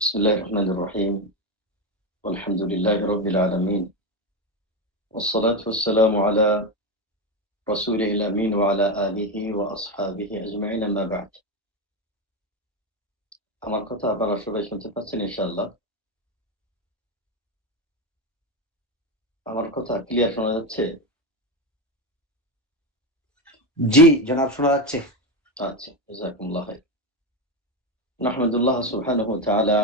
بسم الله الرحمن الرحيم والحمد لله رب العالمين والصلاة والسلام على رسوله الأمين وعلى آله وأصحابه أجمعين ما بعد আমার কথা আপনারা সবাই শুনতে পাচ্ছেন ইনশাআল্লাহ? আমার কথা ক্লিয়ার শোনা যাচ্ছে? জি জনাব, শোনা যাচ্ছে। আচ্ছা, জাযাকুমুল্লাহ খাইর। নাহমাদুল্লাহ সুবহানাহু ওয়া তাআলা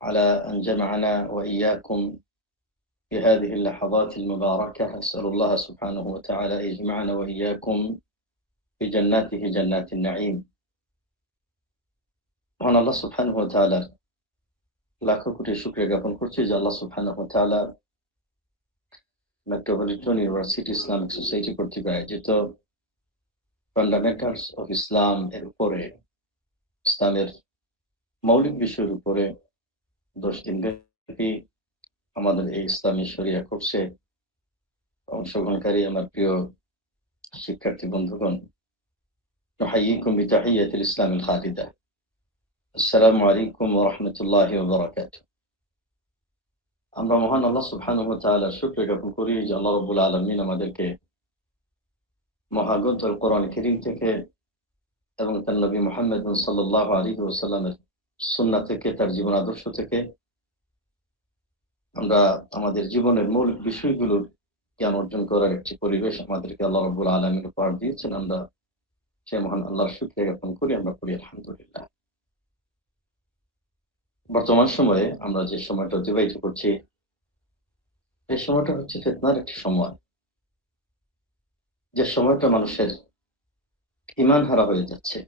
على أن جمعنا وإياكم في هذه اللحظات المباركة. أسأل الله سبحانه وتعالى أن يجمعنا وإياكم في جناته جنات النعيم. মহান আল্লাহ সুবহানাহু ওয়া তাআলার লাখো কোটি শুকরিয়া জ্ঞাপন করছি যে আল্লাহ সুবহানাহু ওয়া তাআলা মেট্রোপলিটন ইউনিভার্সিটি ইসলামিক সোসাইটি কর্তৃক আয়োজিত ফান্ডামেন্টালস অফ ইসলাম এর উপরে, ইসলামের মৌলিক বিষয়ের উপরে 10 দিন ব্যাপী আমাদের এই ইসলামী শরিয়া কোর্সে অংশগ্রহণকারী আমার প্রিয় শিক্ষার্থী বন্ধুগণ, নুহাইয়িকুম বিতাহিয়াতিল ইসলামিল খালিদা। আসসালামু আলাইকুম ওয়া রাহমাতুল্লাহি ওয়া বারাকাতুহু। আমরা মহান আল্লাহ সুবহানাহু ওয়া তাআলার শুকরিয়া জ্ঞাপন করি যে আল্লাহ রাব্বুল আলামিন আমাদেরকে মহাগ্রন্থ আল কোরআন কারীম থেকে এবং তার নবী মুহাম্মদ সাল্লাল্লাহু আলাইহি ওয়াসাল্লামের সুন্নাহ থেকে, তার জীবন আদর্শ থেকে আমরা আমাদের জীবনের মৌলিক বিষয়গুলোর জ্ঞান অর্জন করার একটি পরিবেশ আমাদেরকে আল্লাহ রাব্বুল আলামিন উপহার দিয়েছেন। আমরা সেই মহান আল্লাহর শুকরিয়া জ্ঞাপন করি, আমরা করি আলহামদুলিল্লাহ। বর্তমান সময়ে আমরা যে সময়টা অতিবাহিত করছি, এই সময়টা হচ্ছে ফিতনার একটি সময়, যে সময়টা মানুষের ঈমান হারা হয়ে যাচ্ছে।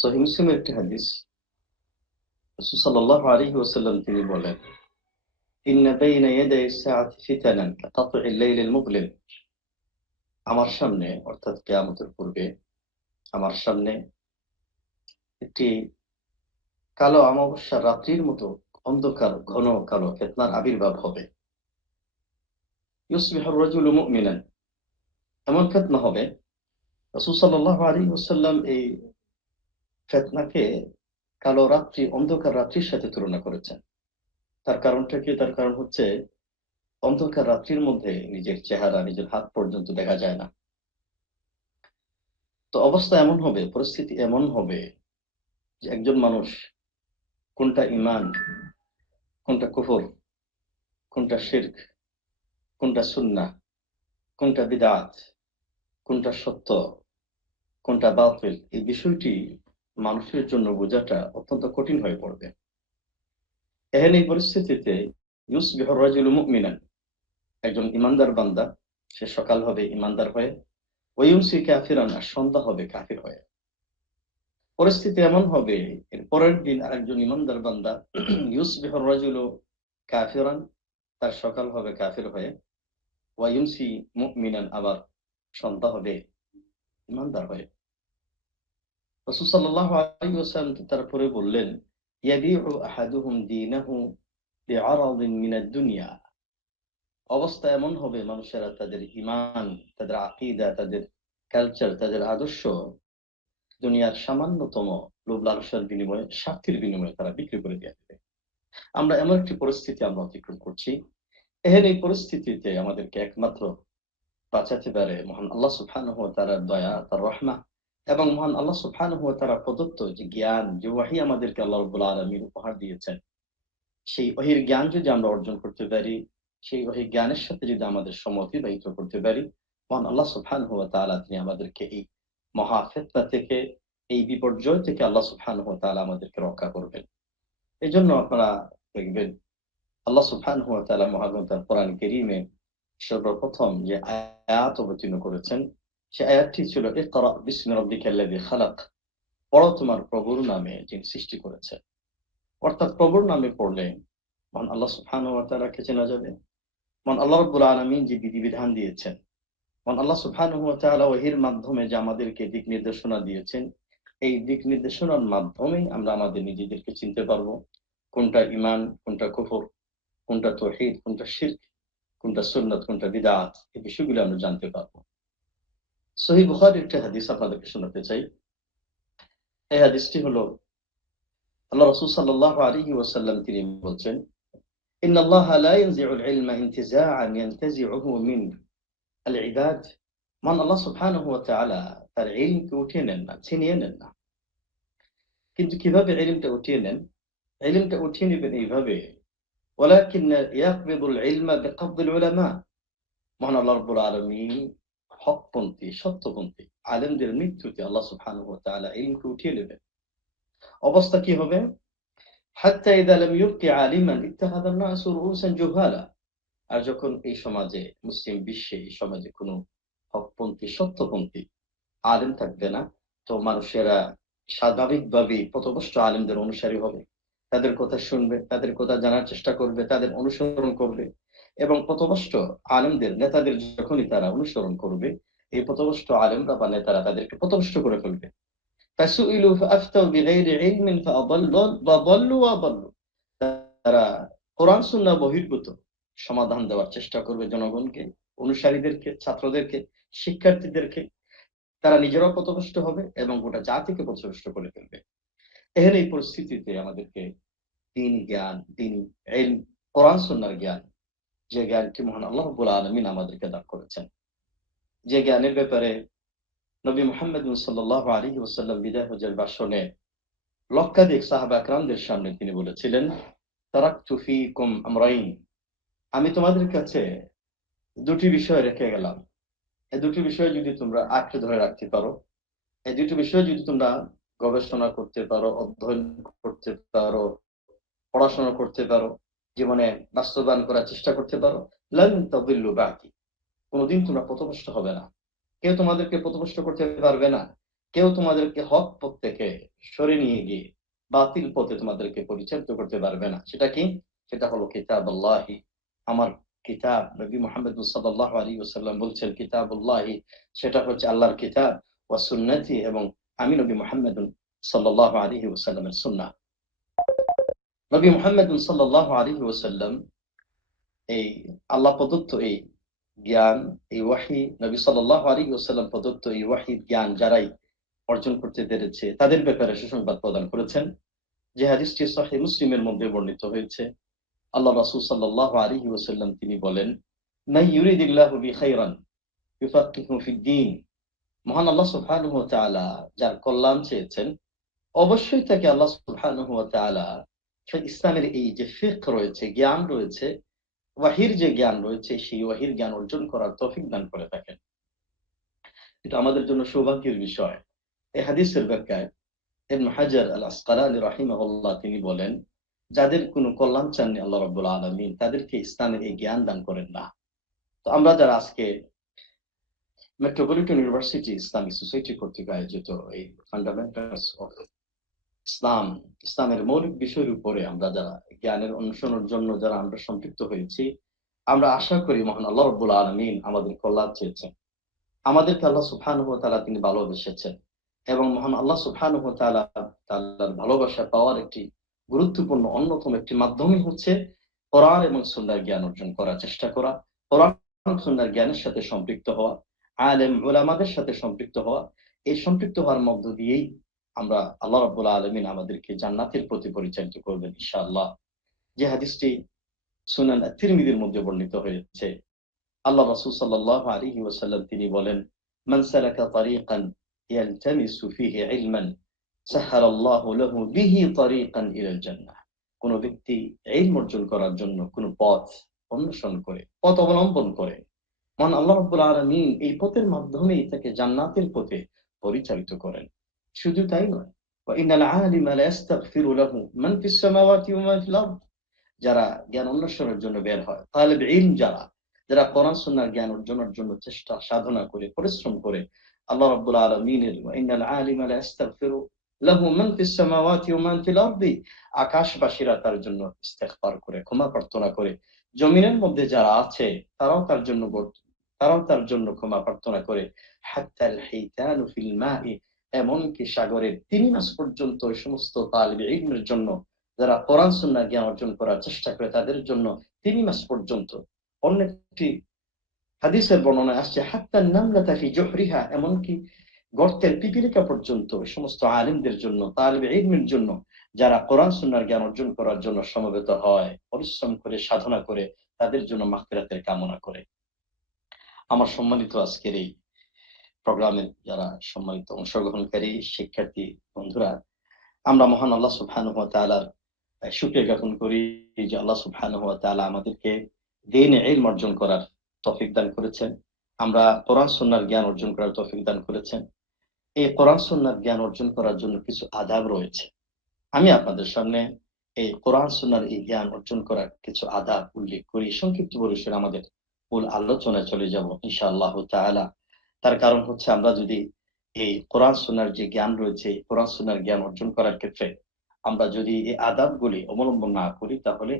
সহিহ মুসলিমের একটি হাদিস, রাসূল সাল্লাল্লাহু আলাইহি ওয়াসাল্লাম তিনি বলেন, ইন্না বাইনা ইয়াদাই সাআতি ফিতানান কাত'ইল লাইলিল মুযলিম। আমার সামনে, অর্থাৎ কিয়ামতের পূর্বে আমার সামনে একটি কালো অমাবস্যার রাত্রির মতো অন্ধকার ঘন কালো ফিতনার আবির্ভাব হবে। ইউসবিহু আর-রাজুলু মুমিনান, এমন ফিতনা হবে। রাসূল সাল্লাল্লাহু আলাইহি ওয়াসাল্লাম এই ফিতনাকে কালো রাত্রি, অন্ধকার রাত্রির সাথে তুলনা করেছেন। তার কারণটা কি? তার কারণ হচ্ছে অন্ধকার রাত্রির মধ্যে নিজের চেহারা, নিজের হাত পর্যন্ত দেখা যায় না। তো অবস্থা এমন হবে, পরিস্থিতি এমন হবে যে একজন মানুষ কোনটা ঈমান, কোনটা কুফর, কোনটা শিরক, কোনটা সুন্নাহ, কোনটা বিদআত, কোনটা সত্য, কোনটা বাতিল, এই বিষয়টি মানুষের জন্য বোঝাটা অত্যন্ত কঠিন হয়ে পড়বে। এহেন এই পরিস্থিতিতে ইউসবিহু আর-রাজুলু মুমিনান, একজন ঈমানদার বান্দা সে সকাল হবে ঈমানদার হয়ে, ওয়া ইউমসি কাফিরান, আর সন্ধ্যা হবে কাফির হয়ে। পরিস্থিতি এমন হবে, এর পরের দিন আরেকজন ঈমানদার বান্দা ইউসবিহু আর-রাজুলু কাফিরান, তার সকাল হবে কাফির হয়ে, ওয়া ইউমসি মুমিনান, আবার সন্ধ্যা হবে ঈমানদার হয়ে। রাসূল সাল্লাল্লাহু আলাইহি ওয়াসাল্লাম তারপরে বললেন, ইয়াবিউ আহাদুহুম দীনাহু বিআরাদিন মিনাদ দুনিয়া। অবস্থা এমন হবে, মানুষেরা তাদের ঈমান, তাদের আকীদা, তাদের কালচার, তাদের আদর্শ দুনিয়ার সামান্যতম লোভ লালসার বিনিময়ে, স্বার্থের বিনিময়ে তারা বিক্রি করে দিয়ে দেবে। আমরা এমন একটি পরিস্থিতি আমরা অতিক্রম করছি। এহেন এই পরিস্থিতিতে আমাদেরকে একমাত্র বাঁচাতে পারে মহান আল্লাহ সুবহানাহু ওয়া তাআলার দয়া, তার রহমা, এবং মহান আল্লাহ সুবহানাহু ওয়া তাআলা প্রদত্ত যে জ্ঞান, যে ওহী আমাদেরকে আল্লাহ রাব্বুল আলামিন উপহার দিয়েছেন, সেই ওহীর জ্ঞান যদি আমরা অর্জন করতে পারি, সেই ওহী জ্ঞানের সাথে যদি আমাদের সময় অতিবাহিত করতে পারি, মহান আল্লাহ সুবহানাহু ওয়া তাআলা তিনি আমাদেরকে এই মহা ফিতনা থেকে, এই বিপর্যয় থেকে আল্লাহ সুবহানাহু ওয়া তাআলা আমাদেরকে রক্ষা করবেন। এজন্য আপনারা দেখবেন আল্লাহ সুবহানাহু ওয়া তাআলা মহাগ্রন্থ আল কোরআন কারীমে সর্বপ্রথম যে আয়াত অবতীর্ণ করেছেন, সে আয়াতটি ছিল ইকরা বিসমি রাব্বিকাল্লাযী খালাক, পড়ো তোমার প্রভুর নামে যিনি সৃষ্টি করেছেন। অর্থাৎ প্রভুর নামে পড়লে মহান আল্লাহ সুবহানাহু ওয়া তাআলাকে চেনা যাবে। মহান আল্লাহ রাব্বুল আলামিন যে বিধিবিধান দিয়েছেন, মহান আল্লাহ সুবহানাহু ওয়া তাআলা ওহীর মাধ্যমে যে আমাদেরকে দিক নির্দেশনা দিয়েছেন, এই দিক নির্দেশনার মাধ্যমেই আমরা আমাদের নিজেদেরকে চিনতে পারবো, কোনটা ঈমান, কোনটা কুফর, কোনটা তাওহীদ, কোনটা শিরক, কোনটা সুন্নাত, কোনটা বিদআত, এই বিষয়গুলো আমরা জানতে পারবো। সহিহ বুখারীর একটা হাদিস আপনাদেরকে শোনাতে চাই। এই হাদিসটি হলো আল্লাহ রাসূল সাল্লাল্লাহু আলাইহি ওয়াসাল্লাম তিনি বলছেন, ইন্নাল্লাহা লা ইয়ানজিউল ইলমা ইনতিজাআন ইয়ানতাজিউহু মিন আল ইবাদ। আল্লাহ সুবহানাহু ওয়া তাআলা তার ইলমকে উঠিয়ে নেন না, ছিনিয়ে নেন না। কিন্তু কিভাবে ইলমটা উঠিয়ে নেন? ইলমটা উঠিয়ে নেবেন এইভাবে, ওয়ালাকিন ইয়াকবিদুল ইলমা বিকবদিল উলামা। আল্লাহ রাব্বুল আলামিন হকপন্থী, সত্যপন্থী আলেমদের মৃত্যুতে আল্লাহ সুবহানাহু ওয়া তাআলা ইলমকে উঠিয়ে নেবেন। অবস্থা কি হবে? হাত্তা ইযা লাম ইবকি আলিমান ইত্তাখাযা আন-নাসু রুউসান জুহালা। আর যখন এই সমাজে, মুসলিম বিশ্বে এই সমাজে কোনো হকপন্থী, সত্যপন্থী আলেম থাকবে না, তো মানুষেরা স্বাভাবিকভাবেই পথভ্রষ্ট আলেমদের অনুসারী হবে। তাদের কথা শুনবে, তাদের কথা জানার চেষ্টা করবে, তাদের অনুসরণ করবে এবং পথভ্রষ্ট আলেমদের, নেতাদের যখনই তারা অনুসরণ করবে, এই পথভ্রষ্ট আলেমরা বা নেতারা তাদেরকে পথভ্রষ্ট করে ফেলবে। ফাসুইলু ফাআফতাউ বিগাইরি ইলমিন ফাআদাল্লু ওয়া আদাল্লু। তারা কোরআন সুন্নাহ বহির্ভূত সমাধান দেওয়ার চেষ্টা করবে জনগণকে, অনুসারীদেরকে, ছাত্রদেরকে, শিক্ষার্থীদেরকে। তারা নিজেরাও পথভ্রষ্ট হবে এবং গোটা জাতিকে পথভ্রষ্ট করে ফেলবে। এহেন এই পরিস্থিতিতে আমাদেরকে দ্বীন জ্ঞান, দ্বীন ইলম, কোরআন সুন্নাহর জ্ঞান, যে জ্ঞানটি মহান আল্লাহ রাব্বুল আলামিন আমাদেরকে দান করেছেন, যে জ্ঞানের ব্যাপারে নবী মুহাম্মদ সাল্লাল্লাহু আলাইহি ওয়াসাল্লাম বিদায় হজ্জের ভাষণে লক্ষাধিক সাহাবা کرامদের সামনে তিনি বলেছিলেন, তারাকতু ফীকুম আমরাইন। আমি তোমাদের কাছে দুটি বিষয় রেখে গেলাম। এই দুটি বিষয় যদি তোমরা আঁকড়ে ধরে রাখতে পারো, এই দুটি বিষয় যদি তোমরা গবেষণা করতে পারো, অধ্যয়ন করতে পারো, পড়াশোনা করতে পারো, জীবনে বাস্তবায়ন করার চেষ্টা করতে পারো, লান তাদিল্লু বা'দি। কোনদিন তোমরা পথভ্রষ্ট হবে না। কেউ তোমাদেরকে পথভ্রষ্ট করতে পারবে না। কেউ তোমাদেরকে হক পথ থেকে সরিয়ে নিয়ে গিয়ে বাতিল পথে তোমাদেরকে পরিচালিত করতে পারবে না। সেটা কি? সেটা হলো কিতাবুল্লাহি, আমার কিতাব। নবী মুহাম্মদ সাল্লাল্লাহু আলাইহি ওয়াসাল্লাম বলছেন কিতাবুল্লাহি, সেটা হচ্ছে আল্লাহর কিতাব, ওয়া সুন্নতি, এবং আমি নবী মুহাম্মদ সাল্লাল্লাহু আলাইহি ওয়াসাল্লামের সুন্নাহ। নবী মুহাম্মদ সাল্লাল্লাহু আলাইহি ওয়াসাল্লাম এই আল্লাহ প্রদত্ত এই জ্ঞান, এই ওয়াহী, নবী সাল্লাল্লাহু আলাইহি ওয়াসাল্লাম প্রদত্ত এই ওয়াহীর জ্ঞান যারাই অর্জন করতে পেরেছে তাদের ব্যাপারে সুসংবাদ প্রদান করেছেন। যে হাদিসটি সহিহ মুসলিমের মধ্যে বর্ণিত হয়েছে, আল্লাহ রাসূল সাল্লাল্লাহু আলাইহি ওয়াসাল্লাম তিনি বলেন, মান ইউরিদিল্লাহু বিখাইরান ইউফাক্কিহু ফিদ-দীন। মহান আল্লাহ সুবহানাহু ওয়া তাআলা যার কল্যাণ চেয়েছেন, অবশ্যই তাকে আল্লাহ সুবহানাহু ওয়া তাআলা সেই ইসলামের এই যে ফিকহ রয়েছে, জ্ঞান রয়েছে, ওয়াহির যে জ্ঞান রয়েছে, সেই ওয়াহির জ্ঞান অর্জন করার তৌফিক দান করে থাকেন। এটা আমাদের জন্য সৌভাগ্যের বিষয়। এই হাদিসের ব্যাখ্যায় ইবনে হাজার আল আসকালানী রাহিমাহুল্লাহ তিনি বলেন, যাদের কোনো কল্যাণ চাননি আল্লাহ রাব্বুল আলামিন, তাদেরকে ইসলামের এই জ্ঞান দান করেন না। তো আমরা যারা আজকে মেট্রোপলিটন ইউনিভার্সিটি ইসলামিক সোসাইটি কর্তৃক আয়োজিত এই ফান্ডামেন্টালস অফ ইসলাম, ইসলামের মৌলিক বিষয়ের উপরে আমরা যারা জ্ঞানের অনুসরণের জন্য যারা আমরা সম্পৃক্ত হয়েছি, আমরা আশা করি মহান আল্লাহ রাব্বুল আলামিন আমাদের কল্যাণ চেয়েছেন। আমাদেরকে আল্লাহ সুবহানাহু ওয়া তাআলা তিনি ভালোবেসেছেন এবং মহান আল্লাহ সুবহানাহু ওয়া তাআলা তাআলার ভালোবাসা পাওয়ার একটি গুরুত্বপূর্ণ অন্যতম একটি মাধ্যমই হচ্ছে কোরআন এবং সুন্নাহর জ্ঞান অর্জন করার চেষ্টা করা, কোরআন এবং সুন্নাহর জ্ঞানের সাথে সম্পৃক্ত হওয়া, আলেম উলামাদের সাথে সম্পৃক্ত হওয়া। এই সম্পৃক্ত হওয়ার মধ্য দিয়েই আমরা আল্লাহ রাব্বুল আলামিন আমাদেরকে জান্নাতের প্রতি পরিচালিত করবেন ইনশাআল্লাহ। যে হাদিসটি সুনান আত-তিরমিজির মধ্যে বর্ণিত হয়েছে, আল্লাহ রাসূল সাল্লাল্লাহু আলাইহি ওয়াসাল্লাম তিনি বলেন, মান সালাকা তারিকান ইয়ালতামিসু ফীহি ইলমান সাহালাল্লাহু লাহু বিহি তারিকান ইলাল জান্নাহ। কোন ব্যক্তি ইলম অর্জন করার জন্য কোন পথ অনুসরণ করে, পথ অবলম্বন করে, মহান আল্লাহ রাব্বুল আলামিন এই পথের মাধ্যমেই তাকে জান্নাতের পথে পরিচালিত করেন। শুধু তাই নয়, ওয়া ইন্নাল আলিমা লা ইস্তাগফিরু লাহু মান ফিস সামাওয়াতি ওয়া মান ফিল আরদ। যারা জ্ঞান অন্বেষণের জন্য বের হয়, তালেব ইলম যারা, যারা কোরআন সুন্নাহর জ্ঞান অর্জনের জন্য চেষ্টা সাধনা করে, পরিশ্রম করে, আল্লাহ রাব্বুল আলামিনের ওয়া ইন্নাল আলিমা লা ইস্তাগফিরু লাহু মান ফিস সামাওয়াতি ওয়া মান ফিল আরদি, আকাশবাসীরা তার জন্য ইস্তেগফার করে, ক্ষমা প্রার্থনা করে, জমিনের মধ্যে যারা আছে তারাও তার জন্য ক্ষমা প্রার্থনা করে, হাত্তাল হাইতানু ফিল মাই, এমনকি সাগরের ৩ মাস পর্যন্ত ওই সমস্ত তালেব ইলমের জন্য যারা কোরআন সুন্নাহ জ্ঞান অর্জন করার চেষ্টা করে তাদের জন্য ৩ মাস পর্যন্ত। অন্য একটি হাদিসের বর্ণনায় আসছে, হাত্তা নামলাতা ফি জুহরিহা, এমনকি গর্তের পিপিলিকা পর্যন্ত ওই সমস্ত আলেমদের জন্য, তালেব ইলমের জন্য যারা কোরআন সুন্নাহর জ্ঞান অর্জন করার জন্য সমবেত হয়, পরিশ্রম করে সাধনা করে, তাদের জন্য মাগফিরাতের কামনা করে। আমার সম্মানিত আজকের এই প্রোগ্রামের যারা সম্মানিত অংশগ্রহণকারী শিক্ষার্থী বন্ধুরা, আমরা মহান আল্লাহ সুবহানাহু ওয়া তাআলার শুকরিয়া জ্ঞাপন করি যে আল্লাহ সুবহানাহু ওয়া তাআলা আমাদেরকে দ্বীন ইলম অর্জন করার তৌফিক দান করেছেন। আমরা কোরআন সুন্নাহর জ্ঞান অর্জন করার তৌফিক দান করেছেন। এই কোরআন সুন্নাহর জ্ঞান অর্জন করার জন্য কিছু আদাব রয়েছে। আমি আপনাদের সামনে এই কোরআন সুন্নাহর এই জ্ঞান অর্জন করার কিছু আদাব উল্লেখ করি। সংক্ষিপ্ত পরিসরে আমাদের মূল আলোচনায় চলে যাব ইনশাআল্লাহ তাআলা। তার কারণ হচ্ছে আমরা যদি এই কোরআন সুন্নাহর যে জ্ঞান রয়েছে, এই কোরআন সুন্নাহর জ্ঞান অর্জন করার ক্ষেত্রে আমরা যদি এই আদাবগুলি অবলম্বন না করি, তাহলে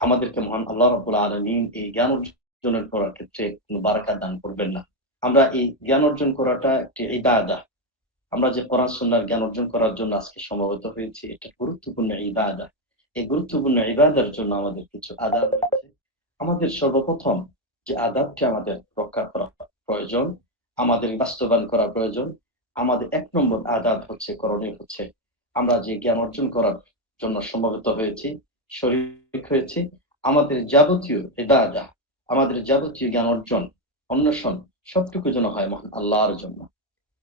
আমাদেরকে মহান আল্লাহ রাব্বুল আলামিন এই জ্ঞান অর্জন করার ক্ষেত্রে কোনো বারাকাত দান করবেন না। আমরা এই জ্ঞান অর্জন করাটা একটি ইবাদত। আমরা যে কোরআন সুন্নাহর জ্ঞান অর্জন করার জন্য আজকে সমবেত হয়েছি, এটা গুরুত্বপূর্ণ ইবাদত। এই গুরুত্বপূর্ণ ইবাদতের জন্য আমাদের কিছু আদাব রয়েছে। আমাদের সর্বপ্রথম যে আদাবটি আমাদের রক্ষা করা প্রয়োজন, আমাদের বাস্তবায়ন করা প্রয়োজন, আমাদের ১ নম্বর আদাব হচ্ছে, করণীয় হচ্ছে, আমরা যে জ্ঞান অর্জন করার জন্য সমবেত হয়েছি, শরীক হয়েছি, আমাদের যাবতীয় ইবাদত, আমাদের যাবতীয় জ্ঞান অর্জন, অন্বেষণ সবটুকু যেন হয় মহান আল্লাহর জন্য।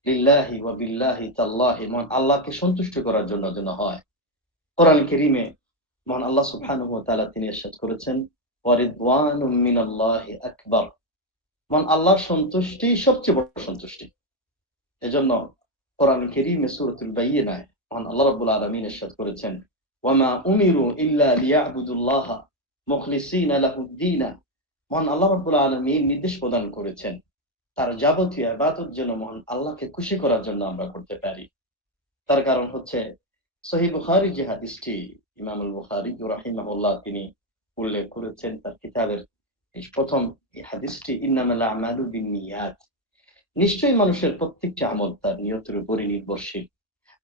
লিল্লাহি ওয়া বিল্লাহি তাল্লাহি, মহান আল্লাহকে সন্তুষ্ট করার জন্য যেন হয়। কোরআন কারীমে মহান আল্লাহ সুবহানাহু ওয়া তাআলা তিনি ইরশাদ করেছেন, ওয়া রিদওয়ানুম মিনাল্লাহি আকবার, মহান আল্লাহর সন্তুষ্টি সবচেয়ে বড় সন্তুষ্টি। এজন্য কোরআন কারীমে সূরাতুল বাইয়িনায় মহান আল্লাহ রাব্বুল আলামিন ইরশাদ করেছেন, ওয়া মা উমিরু ইল্লা লিয়াবুদুল্লাহা মুখলিসিনা লাহুদ-দীন, মহান আল্লাহ রাব্বুল আলামিন নির্দেশ প্রদান করেছেন তার যাবতীয় ইবাদত যেন মহান আল্লাহকে খুশি করার জন্য আমরা করতে পারি। তার কারণ হচ্ছে সহিহ বুখারী যে হাদিসটি ইমাম আল বুখারী রাহিমাহুল্লাহ তিনি উল্লেখ করেছেন তার কিতাবের এই প্রথম এই হাদিসটি, ইন্নামাল আমালু বিন্নিয়াত, নিশ্চয়ই মানুষের প্রত্যেকটি আমল তার নিয়তের উপরই নির্ভরশীল।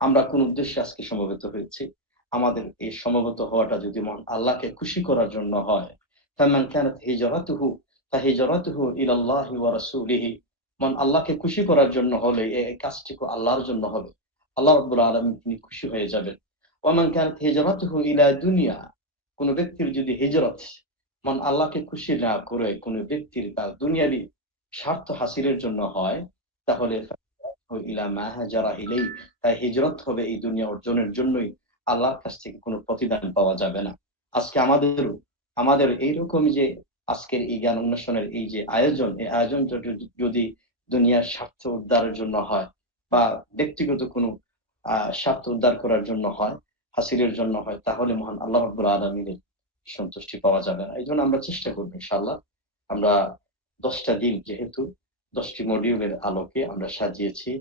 আমরা কোন উদ্দেশ্যে আজকে সমবেত হয়েছি, আমাদের এই সমবেত হওয়াটা যদি মহান আল্লাহকে খুশি করার জন্য হয়, ফামান কানাত হিজরাতুহু ফাহিজরাতুহু ইলাল্লাহি ওয়া রাসূলিহি, মহান আল্লাহকে খুশি করার জন্য হলে এই কাজটি আল্লাহর জন্য হবে, আল্লাহ রাব্বুল আলামিন তিনি খুশি হয়ে যাবেন। ওয়ামান কানাত হিজরাতুহু ইলা দুনিয়া, কোন ব্যক্তির যদি হিজরত মহান আল্লাহকে খুশি না করে কোন ব্যক্তির তার দুনিয়াবি স্বার্থ হাসিলের জন্য হয়, তাহলে ইলা মা হাজারা ইলাই, তাই হিজরত হবে এই দুনিয়া অর্জনের জন্যই, আল্লাহর কাছ থেকে কোনো প্রতিদান পাওয়া যাবে না। আজকে আমাদের এইরকম যে আজকের এই জ্ঞান অন্বেষণের এই যে আয়োজন, এই আয়োজন যদি দুনিয়ার স্বার্থ উদ্ধারের জন্য হয় বা ব্যক্তিগত কোনো স্বার্থ উদ্ধার করার জন্য হয়, হাসিলের জন্য হয়, তাহলে মহান আল্লাহ রাব্বুল আলামিনের সন্তুষ্টি পাওয়া যাবে না। এইজন্য আমরা চেষ্টা করব ইনশাআল্লাহ, আমরা 10টা দিন যেহেতু 10টি মডিউলের আলোকে আমরা সাজিয়েছি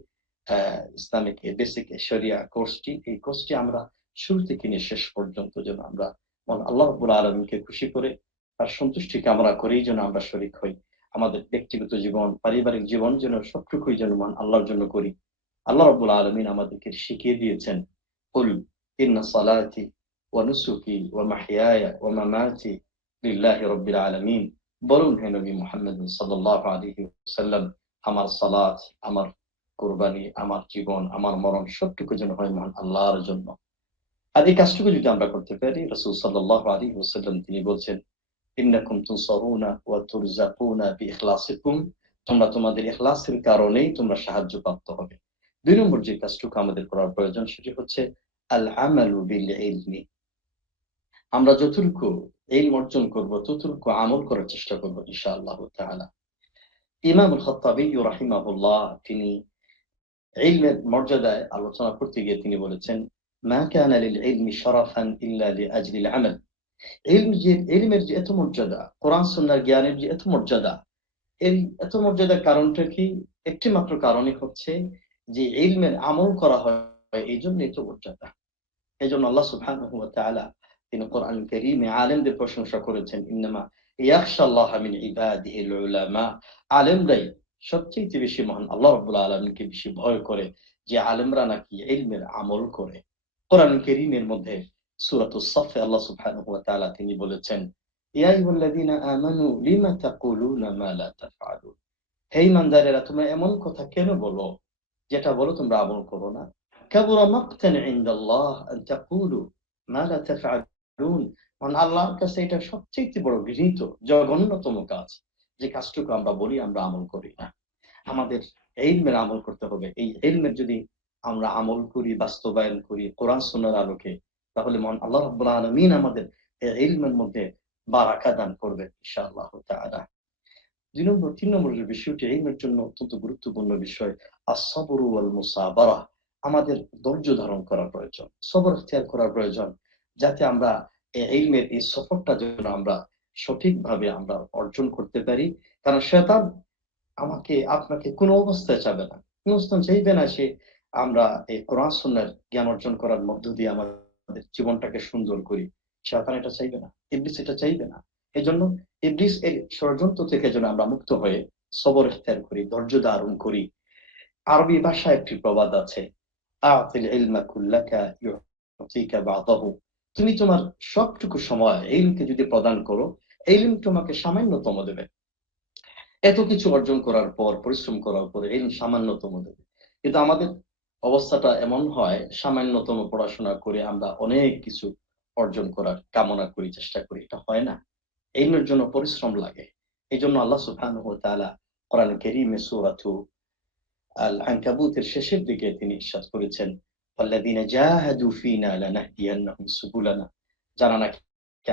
ইসলামিক বেসিক শরিয়া কোর্সটি, এই কোর্সটি আমরা শুরু থেকে নিয়ে শেষ পর্যন্ত যেন আমরা মহান আল্লাহ রাব্বুল আলামিনকে খুশি করে তার সন্তুষ্টি কামনা করেই যেন আমরা শরীক হই। আমাদের ব্যক্তিগত জীবন, পারিবারিক জীবন যেন সবটুকুই যেন মহান আল্লাহর জন্য করি। আল্লাহ রাব্বুল আলামিন আমাদেরকে শিখিয়ে দিয়েছেন, কুল ইন্না সালাতি ওয়া নুসুকি ওয়া মাহইয়ায়া ওয়া মামাতি লিল্লাহি রাব্বিল আলামিন, বলুন হে নবী মুহাম্মদ সাল্লাল্লাহু আলাইহি ওয়াসাল্লাম, আমার সালাত, আমার কুরবানি, আমার জীবন, আমার মরণ সবটুকু যেন হয় মহান আল্লাহর জন্য। আর এই কাজটুকু যদি আমরা করতে পারি, রাসূল সাল্লাল্লাহু আলাইহি ওয়াসাল্লাম তিনি বলছেন, ইন্নাকুম তুনসারুনা ওয়া তুরযাকুনা বিইখলাসিকুম, তোমরা তোমাদের ইখলাসের কারণেই তোমরা সাহায্য প্রাপ্ত হবে। 2 নম্বর যে কাজটুকু আমাদের করার প্রয়োজন সেটি হচ্ছে আল আমালু বিল ইলমি, আমরা যতটুকু ইলম অর্জন করব ততটুকু আমল করার চেষ্টা করব ইনশাআল্লাহ তাআলা। ইমাম আল খাত্তাবী রাহিমাহুল্লাহ তিনি ইলমের মর্যাদায় আলোচনা করতে গিয়ে তিনি বলেছেন, মা কানা লিল ইলমি শারাফান ইল্লা লিআজলিল আমাল, ইলমের যে এত মর্যাদা, কোরআন সুন্নাহর জ্ঞানের যে এত মর্যাদা, এই এত মর্যাদার কারণটা কি? একটি মাত্র কারণই হচ্ছে যে ইলমের আমল করা হয়, এই জন্য এত মর্যাদা। এজন্য আল্লাহ সুবহানাহু ওয়া তাআলা তিনি কোরআন কারীমে আলেমদের প্রশংসা করেছেন, ইন্নামা ইয়াখশাল্লাহা মিন ইবাদিহিল উলামা, আলেমরাই সবচেয়ে বেশি মহান আল্লাহ রাব্বুল আলামিনকে বেশি ভয় করে, যে আলেমরা নাকি ইলমের আমল করে। কোরআন কারীমের মধ্যে সূরাতুস সাফে আল্লাহ সুবহানাহু ওয়া তাআলা তিনি বলেছেন, ইয়া আইয়ুহাল্লাযীনা আমানু লিমা তাকুলুনা মা লা তাফআলুন, হে ঈমানদারেরা তোমরা এমন কথা কেন বলো যেটা বলো তোমরা আমল করো না। কাবুরা মাকতান ইনদাল্লাহ আন তাকুলু মা লা তাফআলুন। মানে আল্লাহর কাছে এটা সবচেয়ে বড় ঘৃণিত জঘন্যতম কাজ, যে কাজটুকু আমরা বলি আমরা আমল করি না। আমাদের ইলমের আমল করতে হবে। এই ইলমের যদি আমরা আমল করি, বাস্তবায়ন করি কোরআন সুন্নাহর আলোকে, তাহলে মহান আল্লাহ রাব্বুল আলামিন আমাদের এই ইলমের মধ্যে বারাকা দান করবে ইনশাআল্লাহ তাআলা। ৩ নম্বর যে বিষয়টি ইলমের জন্য অত্যন্ত গুরুত্বপূর্ণ বিষয়, আস-সাবরু ওয়াল মুসাবারা। আমাদের ধৈর্য ধারণ করা প্রয়োজন, সবর ইখতিয়ার করা প্রয়োজন, যাতে আমরা এই ইলমের এই সফরটা যেন আমরা সঠিকভাবে আমরা অর্জন করতে পারি। কারণ শয়তান আমাকে আপনাকে কোনো অবস্থায় চাবে না। কোন অবস্থায় চাইবে না সে আমরা এই কোরআন সুন্নাহর জ্ঞান অর্জন করার মধ্য দিয়ে আমাদের জীবনটাকে সুন্দর করি। শয়তান এটা চাইবে না। ইবলিস এটা চাইবে না। এজন্য ইবলিস এর ষড়যন্ত্র থেকে যেন আমরা মুক্ত হয়ে সবর ইখতিয়ার করি, ধৈর্য ধারণ করি। আরবি ভাষায় একটি প্রবাদ আছে, আ'তিল ইলমা কুল্লাকা ইউতিকা বা'দাহু। তুমি তোমার সবটুকু সময় ইলমকে যদি প্রদান করো, ইলম তোমাকে সামান্যতম দেবে। এত কিছু অর্জন করার পর, পরিশ্রম করার পরে ইলম সামান্যতম দেবে। কিন্তু আমাদের অবস্থাটা এমন হয়, সামান্যতম পড়াশোনা করে আমরা অনেক কিছু অর্জন করার কামনা করি, চেষ্টা করি। এটা হয় না। ইলমের জন্য পরিশ্রম লাগে। এজন্য আল্লাহ সুবহানাহু ওয়া তাআলা কোরআন কারীমে সূরাতু আল আনকাবুতের শেষের দিকে তিনি ইরশাদ করেছেন, ওয়াল্লাযীনা জাহাদু ফীনা লানাহদিয়ান্নাহুম সুবুলানা। যারা নাকি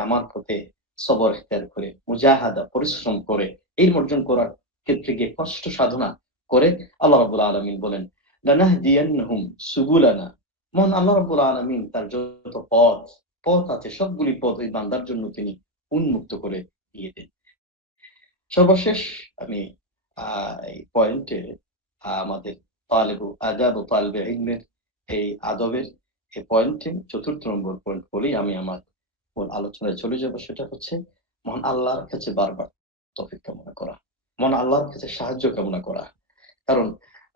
আমার পথে সবর ইখতিয়ার করে, মুজাহাদা পরিশ্রম করে, ইলম অর্জন করার ক্ষেত্রে গিয়ে কষ্ট সাধনা করে, আল্লাহ রাব্বুল আলামিন বলেন, লানাহদিয়ান্নাহুম সুবুলানা। মহান আল্লাহ রাব্বুল আলামিন তার যত পথ আছে সবগুলি পথ ওই বান্দার জন্য তিনি উন্মুক্ত করে দিয়ে দেন। সর্বশেষ আমি এই পয়েন্টে আমাদের আদাব ও তালিবে ইলমের এই আদবের এই পয়েন্টে ৪র্থ নম্বর পয়েন্ট বলেই আমি আমার মূল আলোচনায় চলে যাব। সেটা হচ্ছে মহান আল্লাহর কাছে বারবার তৌফিক কামনা করা, মহান আল্লাহর কাছে সাহায্য কামনা করা। কারণ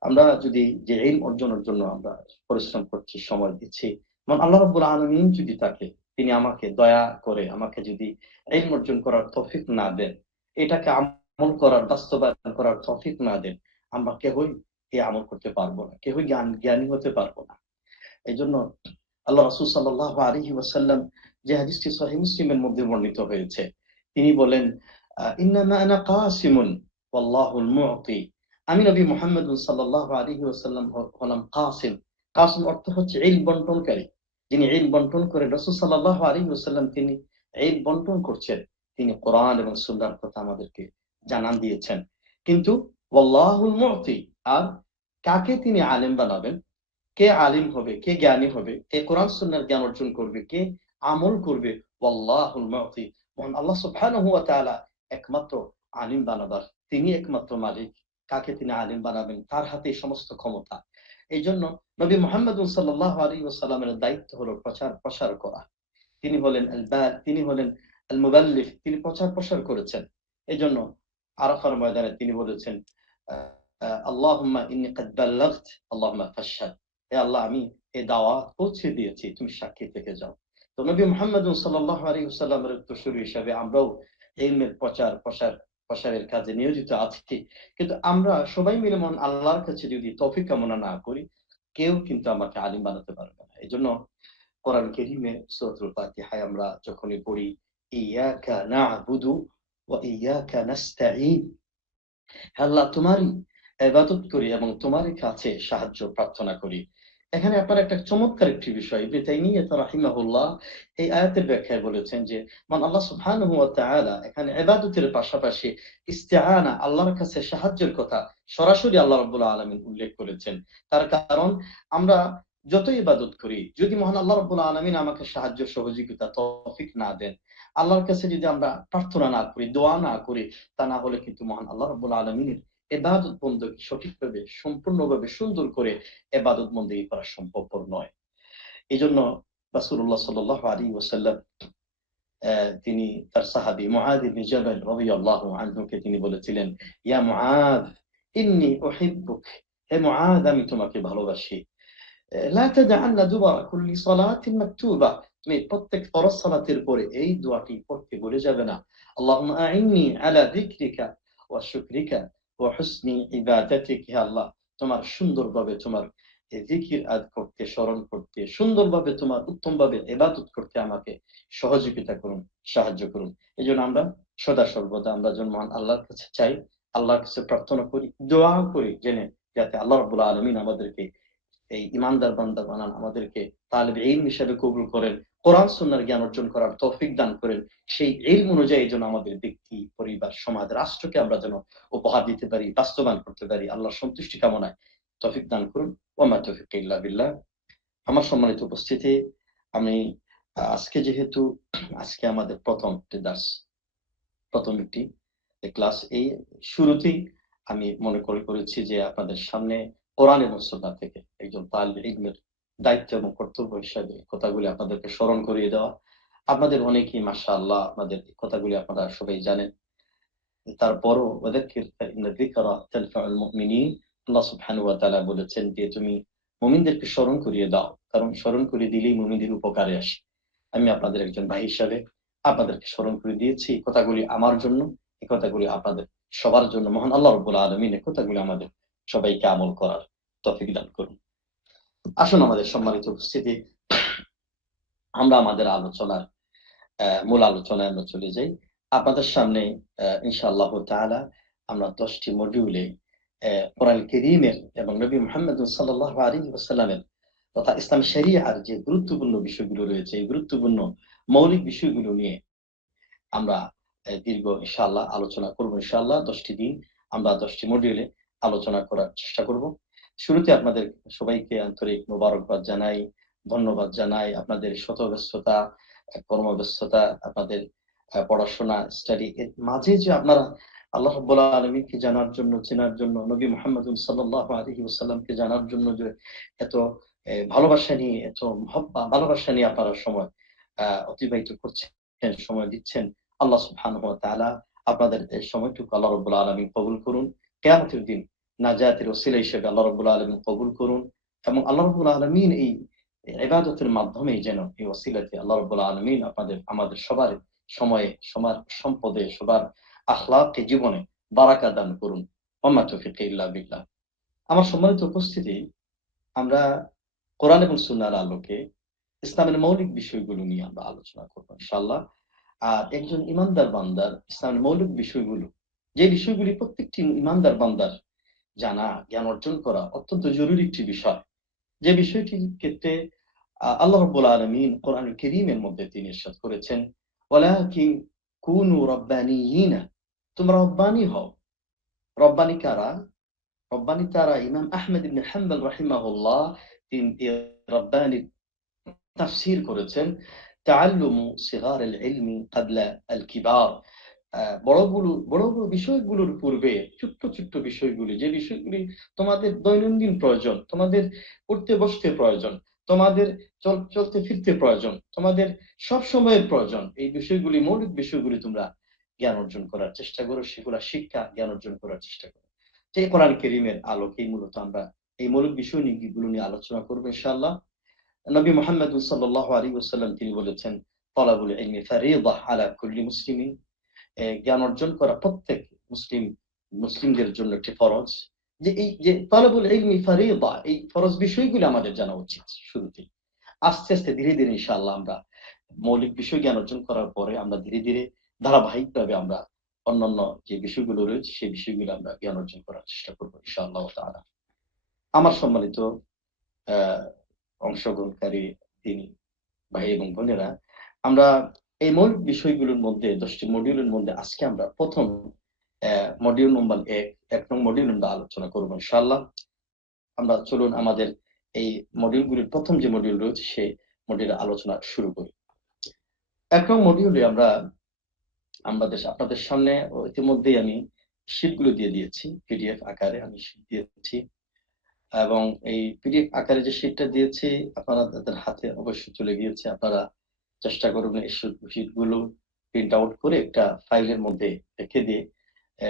আমরা যদি যে ইলম অর্জনের জন্য আমরা পরিশ্রম করছি, সময় দিচ্ছি, মহান আল্লাহ রাব্বুল আলামিন যদি তিনি আমাকে দয়া করে আমাকে যদি ইলম অর্জন করার তৌফিক না দেন, এটাকে আমল করার, বাস্তবায়ন করার তৌফিক না দেন, আমরা কেউই এই আমল করতে পারবো না। কেউই জ্ঞানী হতে পারবো না। এজন্য আল্লাহ রাসূল সাল্লাল্লাহু আলাইহি ওয়াসাল্লাম যে হাদিসটি সহিহ মুসলিমের মধ্যে বর্ণিত হয়েছে, তিনি বলেন, ইন্নামা আনা কাসিমুন ওয়াল্লাহুল মু'তি। আমি নবী মুহাম্মদ সাল্লাল্লাহু আলাইহি ওয়াসাল্লাম হলাম কাসিম। কাসিম অর্থ হচ্ছে ইলম বন্টনকারী। যিনি ইলম বন্টন করেন, রাসূল সাল্লাল্লাহু আলাইহি ওয়াসাল্লাম তিনি ইলম বন্টন করছেন। তিনি কোরআন এবং সুন্নাহর কথা আমাদেরকে জানান দিয়েছেন। কিন্তু ওয়াল্লাহুল মু'তি, আর কাকে তিনি আলেম বানাবেন, কে আলিম হবে, কে জ্ঞানী হবে, কে কোরআন সুন্নাহর জ্ঞান অর্জন করবে, কে আমল করবে, ওয়াল্লাহুল মু'তি। মহান আল্লাহ সুবহানাহু ওয়া তাআলা একমাত্র আলিম বানাবার, তিনি একমাত্র মালিক। কাকে তিনি আলিম বানাবেন তার হাতেই সমস্ত ক্ষমতা। এইজন্য নবী মুহাম্মদ সাল্লাল্লাহু আলাইহি ওয়াসাল্লামের দায়িত্ব হলো প্রসার করা। তিনি হলেন আল মুবাল্লিগ, তিনি প্রচার করেছেন। এজন্য আরাফার ময়দানে তিনি বলেছেন, আল্লাহুম্মা ইন্নী কাদ বাল্লাগত আল্লাহুম্মা ফাশহাদ। হে আল্লাহ, আমি এই দাওয়াত পৌঁছে দিয়েছি, তুমি সাক্ষী থেকে যাও। তো নবী মুহাম্মদ সাল্লাল্লাহু আলাইহি ওয়াসাল্লামের উত্তরসূরি হিসেবে আমরাও ইলমের প্রসারের কাজে নিয়োজিত আছি। কিন্তু আমরা সবাই মিলে মহান আল্লাহর কাছে যদি তৌফিক কামনা না করি, কেউ কিন্তু আমাকে আলিম বানাতে পারবে না। এজন্য কোরআন কারীমে সূরাতুল ফাতিহায় আমরা যখনই পড়ি, ইয়াকা না'বুদু ওয়া ইয়াকা নাস্তাঈন, আল্লাহ তোমারই ইবাদত করি এবং তোমারই কাছে সাহায্য প্রার্থনা করি। এখানে আপনার একটা চমৎকার একটি বিষয়, ইবনে তাইমিyyah রাহিমাহুল্লাহ এই আয়াতের ব্যাখ্যায় বলেছেন যে, মহান আল্লাহ সুবহানাহু ওয়া তাআলা এখানে ইবাদতের পাশাপাশি ইস্তিআনা, আল্লাহর কাছে সাহায্যের কথা সরাসরি আল্লাহ রাব্বুল আলামিন উল্লেখ করেছেন। তার কারণ আমরা যতই ইবাদত করি, যদি মহান আল্লাহ রাব্বুল আলামিন আমাকে সাহায্য সহযোগিতা তৌফিক না দেন, আল্লাহর কাছে যদি আমরা প্রার্থনা না করি, দোয়া না করি, তা না হলে কিন্তু মহান আল্লাহ রাব্বুল আলামিনের ইবাদত বন্দেগী সঠিকভাবে, সম্পূর্ণভাবে সুন্দর করে ইবাদত বন্দেগী করা সম্ভবপর নয়। এজন্য রাসূলুল্লাহ সাল্লাল্লাহু আলাইহি ওয়াসাল্লাম তিনি তার সাহাবী মুআয ইবনে জাবাল রাদিয়াল্লাহু আনহুকে তিনি বলেছিলেন, ইয়া মুআয ইন্নী উহিব্বুক। হে মুআয, আমি তোমাকে ভালোবাসি। লা তাদআন্না দুবারা কুল্লি সালাতিন মাকতুবা। তুমি প্রত্যেক ফরজ সালাতের পরে এই দোয়াটি পড়তে ভুলে যাবে না। আল্লাহুম্মা আইন্নী আলা যিকরিকা ওয়া শুকরিকা ওয়া হুসনি ইবাদাতিক। হে আল্লাহ, তোমার সুন্দরভাবে তোমার জিকির আদ করতে, স্মরণ করতে, সুন্দরভাবে তোমার উত্তমভাবে ইবাদত করতে আমাকে সহযোগিতা করুন, সাহায্য করুন। এই জন্য আমরা সদা সর্বদা আমরা যেন মহান আল্লাহর কাছে চাই, আল্লাহর কাছে প্রার্থনা করি, দোয়া করি, জেনে যাতে আল্লাহ রাব্বুল আলামিন আমাদেরকে এই ইমানদার বান্দা বানান, আমাদেরকে তালিবে ইলম হিসেবে কবুল করেন, কোরআন সুন্নাহর জ্ঞান অর্জন করার তৌফিক দান করেন। সেই ইলম অনুযায়ী যেন আমাদের ব্যক্তি, পরিবার, সমাজ, রাষ্ট্রকে আমরা যেন উপহার দিতে পারি, বাস্তবায়ন করতে পারি। আল্লাহর সন্তুষ্টি কামনায় তৌফিক দান করুন। ওয়া মা তৌফিক ইল্লা বিল্লাহ। আমার সম্মানিত উপস্থিতি, আমি আজকে যেহেতু আজকে আমাদের প্রথম দার্স, প্রথম একটি ক্লাস, এই শুরুতেই আমি মনে করেছি যে আপনাদের সামনে কোরআন এবং সুন্নাহ থেকে একজন তালিবে ইলমের দায়িত্ব এবং কর্তব্য হিসাবে কথাগুলি আপনাদেরকে স্মরণ করিয়ে দেওয়া। আপনাদের অনেকেই মাশাআল্লাহ আপনাদের কথাগুলি আপনারা সবাই জানেন। তারপরও ওয়াযাক্কির ফাইন্না যিকরা তানফাউল মুমিনিন, আল্লাহ সুবহানাহু ওয়া তাআলা বলেছেন যে তুমি মুমিনদেরকে স্মরণ করিয়ে দাও, কারণ স্মরণ করিয়ে দিলেই মুমিনদের উপকারে আসে। আমি আপনাদের একজন ভাই হিসাবে আপনাদেরকে স্মরণ করে দিয়েছি। এই কথাগুলি আমার জন্য, এই কথাগুলি আপনাদের সবার জন্য। মহান আল্লাহ রাব্বুল আলামিন এই কথাগুলি আমাদের সবাইকে আমল করার তৌফিক দান করুন। আসুন আমাদের সম্মানিত উপস্থিতি, আমরা আমাদের আলোচনার মূল আলোচনায় আমরা চলে যাই। আপনাদের সামনে ইনশাআল্লাহ তাআলা আমরা 10টি মডিউলে কোরআন কারীমের এবং নবী মুহাম্মদ সাল্লাল্লাহু আলাইহি ওয়াসাল্লামের তথা ইসলাম শরিয়ার যে গুরুত্বপূর্ণ বিষয়গুলো রয়েছে, এই গুরুত্বপূর্ণ মৌলিক বিষয়গুলো নিয়ে আমরা দীর্ঘ ইনশাআল্লাহ আলোচনা করব। ইনশাআল্লাহ 10টি দিন আমরা 10টি মডিউলে আলোচনা করার চেষ্টা করব। শুরুতে আপনাদের সবাইকে আন্তরিক মোবারকবাদ জানাই, ধন্যবাদ জানাই। আপনাদের শতব্যস্ততা, কর্মব্যস্ততা, আপনাদের পড়াশোনা, স্টাডি এর মাঝে যে আপনারা আল্লাহ রাব্বুল আলামিনকে জানার জন্য, চেনার জন্য, নবী মুহাম্মদ সাল্লাল্লাহু আলাইহি ওয়াসাল্লামকে জানার জন্য যে এত ভালোবাসা নিয়ে, এত ভালোবাসা নিয়ে আপনারা সময় অতিবাহিত করছেন, সময় দিচ্ছেন, আল্লাহ সুবহানাহু ওয়া তাআলা আপনাদের এই সময়টুকু আল্লাহ রাব্বুল আলামিন কবুল করুন। কিয়ামতের দিন নাজাতের ওসিলা হিসেবে আল্লাহ রাব্বুল আলামিন কবুল করুন এবং আল্লাহ রাব্বুল আলামিন এই ইবাদতের মাধ্যমেই যেন এই ওসিলাতে আল্লাহ রাব্বুল আলামিন আপনাদের আমাদের সবার সময়ে, সবার সম্পদে, সবার আখলাকে, জীবনে বারাকা দান করুন। ওয়া মা তৌফিক ইল্লা বিল্লাহ। আমার সম্মানিত উপস্থিতি, আমরা কোরআন এবং সুন্নাহর আলোকে ইসলামের মৌলিক বিষয়গুলো নিয়ে আমরা আলোচনা করব ইনশাআল্লাহ। আর একজন ইমানদার বান্দার ইসলামের মৌলিক বিষয়গুলো, যে বিষয়গুলি প্রত্যেকটি ইমানদার বান্দার জানা, জ্ঞান অর্জন করা অত্যন্ত জরুরি একটি বিষয়, যে বিষয়টির ক্ষেত্রে আল্লাহ রাব্বুল আলামিন কোরআনুল কারীমের মধ্যে তিনি ইরশাদ করেছেন, ওয়ালাকিন কুনু রাব্বানিয়িনা, তোমরা রব্বানি হও। রব্বানি কারা? রব্বানি তারা। ইমাম আহমদ ইবনে হাম্বল রাহিমাহুল্লাহ তিনি রব্বানির তাফসীর করেছেন, তাআল্লুমু সিগারিল ইলমি ক্বাবলা আল কিবার। বড় বড় বিষয়গুলোর পূর্বে ছোট্ট ছোট্ট বিষয়গুলি, যে বিষয়গুলি তোমাদের দৈনন্দিন প্রয়োজন, তোমাদের উঠতে বসতে প্রয়োজন, তোমাদের চলতে ফিরতে প্রয়োজন, তোমাদের সব সময়ের প্রয়োজন, এই বিষয়গুলি, মৌলিক বিষয়গুলি তোমরা জ্ঞান অর্জন করার চেষ্টা করো, সেগুলা শিক্ষা জ্ঞান অর্জন করার চেষ্টা করো। এই কোরআন কারীমের আলোকেই মূলত আমরা এই মৌলিক বিষয়গুলো নিয়ে আলোচনা করবো ইনশাআল্লাহ। নবী মুহাম্মদ সাল্লাল্লাহু আলাইহি ওয়াসাল্লাম তিনি বলেছেন, তালাবুল ইলমি ফারিদাহ আলা কুল্লি মুসলিমিন, জ্ঞান অর্জন করা প্রত্যেক মুসলিমদের জন্য একটি ফরজ। যে এই যে তালাবুল ইলমি ফারিদা, এই ফরজ বিষয়গুলো আমাদের জানা উচিত শুরুতেই। আস্তে আস্তে ধীরে ধীরে ইনশাআল্লাহ আমরা মৌলিক বিষয় জ্ঞান অর্জন করার পরে আমরা ধীরে ধীরে ধারাবাহিকভাবে আমরা অন্যান্য যে বিষয়গুলো রয়েছে সেই বিষয়গুলো আমরা জ্ঞান অর্জন করার চেষ্টা করবো ইনশাআল্লাহ তাআলা। আমার সম্মানিত অংশগ্রহণকারী তিনি ভাই এবং বোনেরা, আমরা এই মৌলিক বিষয়গুলোর মধ্যে 10টি মডিউলের মধ্যে আজকে আমরা প্রথম মডিউল নম্বর 1 নং মডিউল আমরা আলোচনা করবো ইনশাআল্লাহ। আমরা চলুন আমাদের এই মডিউলগুলির প্রথম যে মডিউল রয়েছে সেই মডিউলের আলোচনা শুরু করি। 1 নং মডিউলে আমরা আপনাদের সামনে ইতিমধ্যেই আমি শীটগুলো দিয়ে দিয়েছি, পিডিএফ আকারে আমি শীট দিয়েছি এবং এই পিডিএফ আকারে যে শীটটা দিয়েছি আপনারা তাদের হাতে অবশ্যই চলে গিয়েছে। আপনারা চেষ্টা করবেন এই শীটগুলো প্রিন্ট আউট করে একটা ফাইলের মধ্যে রেখে দিয়ে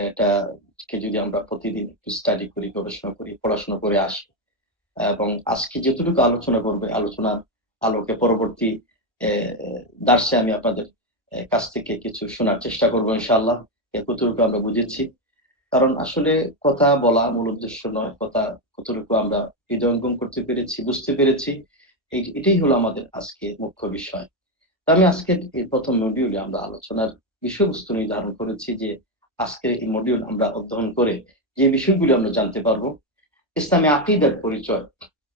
এটাকে যদি আমরা প্রতিদিন একটু স্টাডি করি, গবেষণা করি, পড়াশোনা করে আসি এবং আজকে যতটুকু আলোচনা করবে আলোচনার আলোকে পরবর্তী দার্সে আমি আপনাদের কাছ থেকে কিছু শোনার চেষ্টা করবো ইনশাআল্লাহ। কতটুকু আমরা বুঝেছি কারণ আসলে কথা বলা মূল উদ্দেশ্য নয়, কথা কতটুকু আমরা হৃদয়ঙ্গম করতে পেরেছি, বুঝতে পেরেছি, এটাই হলো আমাদের আজকে মুখ্য বিষয়। তো আমি আজকের এই প্রথম মডিউলে আমরা আলোচনার বিষয়বস্তু নির্ধারণ করেছি যে আজকের এই মডিউল আমরা অধ্যয়ন করে যে বিষয়গুলি আমরা জানতে পারবো, ইসলামী আকীদার পরিচয়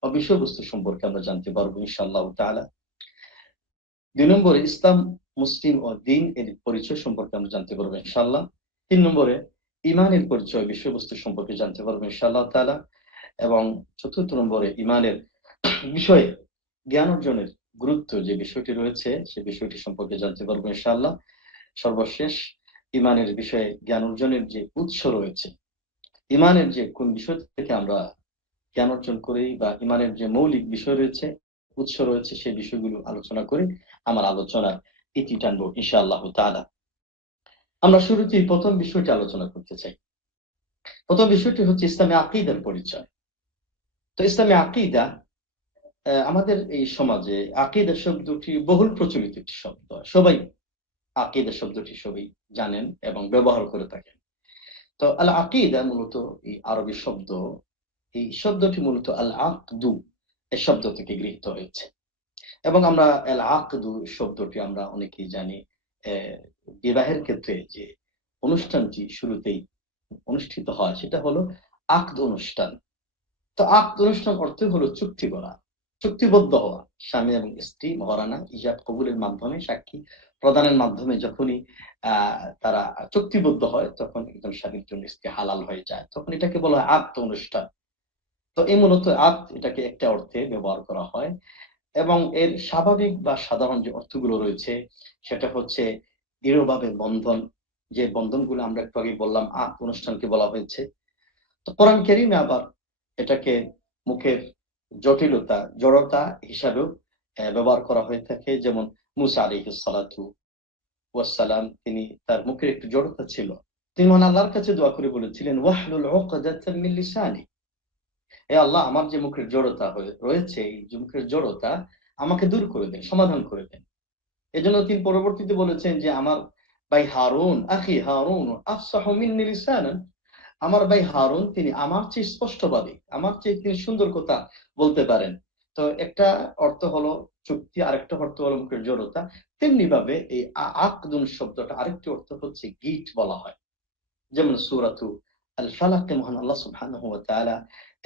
বা বিষয়বস্তু সম্পর্কে আমরা জানতে পারবো ইনশাআল্লাহ তাআলা। ২ নম্বরে ইসলাম, মুসলিম ও দ্বীন এর পরিচয় সম্পর্কে আমরা জানতে পারবো ইনশাআল্লাহ। ৩ নম্বরে ঈমানের পরিচয় বিষয়বস্তু সম্পর্কে জানতে পারবো ইনশাআল্লাহ তাআলা। এবং ৪র্থ নম্বরে ঈমানের বিষয়ে জ্ঞান অর্জনের গুরুত্ব যে বিষয়টি রয়েছে সে বিষয়টি সম্পর্কে জানতে পারবো ইনশাআল্লাহ। সর্বশেষ ঈমানের বিষয়ে জ্ঞান অর্জনের যে উৎস রয়েছে, ঈমানের যে কোন বিষয় থেকে আমরা জ্ঞান অর্জন করি বা ঈমানের যে মৌলিক বিষয় রয়েছে, উৎস রয়েছে, সেই বিষয়গুলো আলোচনা করে আমার আলোচনার ইতি টানবো ইনশাআল্লাহ তাআলা। আমরা শুরুতেই প্রথম বিষয়টি আলোচনা করতে চাই। প্রথম বিষয়টি হচ্ছে ইসলামী আকীদার পরিচয়। তো ইসলামী আকীদা আমাদের এই সমাজে আকীদা শব্দটি বহুল প্রচলিত একটি শব্দ। সবাই আকীদা শব্দটি সবাই জানেন এবং ব্যবহার করে থাকেন। তো আল আকীদা মূলত এই আরবি শব্দ, এই শব্দটি মূলত আল আকদু এই শব্দ থেকে গৃহীত হয়েছে। এবং আমরা আল আকদু শব্দটি আমরা অনেকেই জানি বিবাহের ক্ষেত্রে যে অনুষ্ঠানটি শুরুতেই অনুষ্ঠিত হয় সেটা হলো আকদ অনুষ্ঠান। তো আকদ অনুষ্ঠান অর্থ হলো চুক্তি করা, চুক্তিবদ্ধ হওয়া। স্বামী এবং স্ত্রী মহারানা ইজাব কবুলের মাধ্যমে, সাক্ষী প্রদানের মাধ্যমে যখনই তারা চুক্তিবদ্ধ হয় তখন একজন স্বামীর জন্য স্ত্রী হালাল হয়ে যায়, তখন এটাকে বলা হয় আকদ অনুষ্ঠান। তো এই মূলত আকদ এটাকে একটা অর্থে ব্যবহার করা হয় এবং এর স্বাভাবিক বা সাধারণ যে অর্থগুলো রয়েছে সেটা হচ্ছে দৃঢ়ভাবে বন্ধন, যে বন্ধনগুলো আমরা একটু আগে বললাম আকদ অনুষ্ঠানকে বলা হয়েছে। তো কোরআন কারীমে আবার এটাকে মুখের জটিলতা, জড়তা হিসাবেও ব্যবহার করা হয়ে থাকে। যেমন মূসা আলাইহিস সালাতু ওয়াস সালাম, তিনি তার মুখের একটু জড়তা ছিল। তিনি মহান আল্লাহর কাছে দোয়া করে বলেছিলেন, ওয়াহলুল উকদাতাম মিন লিসানি। হে আল্লাহ, আমার যে মুখের জড়তা রয়েছে, এই যে মুখের জড়তা আমাকে দূর করে দেন, সমাধান করে দেন। এজন্য তিনি পরবর্তীতে বলেছেন যে আমার ভাই হারুন, আখি হারুন আফসাহু মিন্নি লিসানান, আমার ভাই হারুন তিনি আমার চেয়ে স্পষ্টবাদী, আমার চেয়ে তিনি সুন্দর কথা বলতে পারেন। তো একটা অর্থ হলো চুক্তি, আরেকটা অর্থ হলো মুখের জড়তা। তেমনি ভাবে এই আকদুন শব্দটা আরেকটি অর্থ হচ্ছে গিট বলা হয়। যেমন সূরাতু আল ফালাক মহান আল্লাহ সুবহানাহু ওয়া তাআলা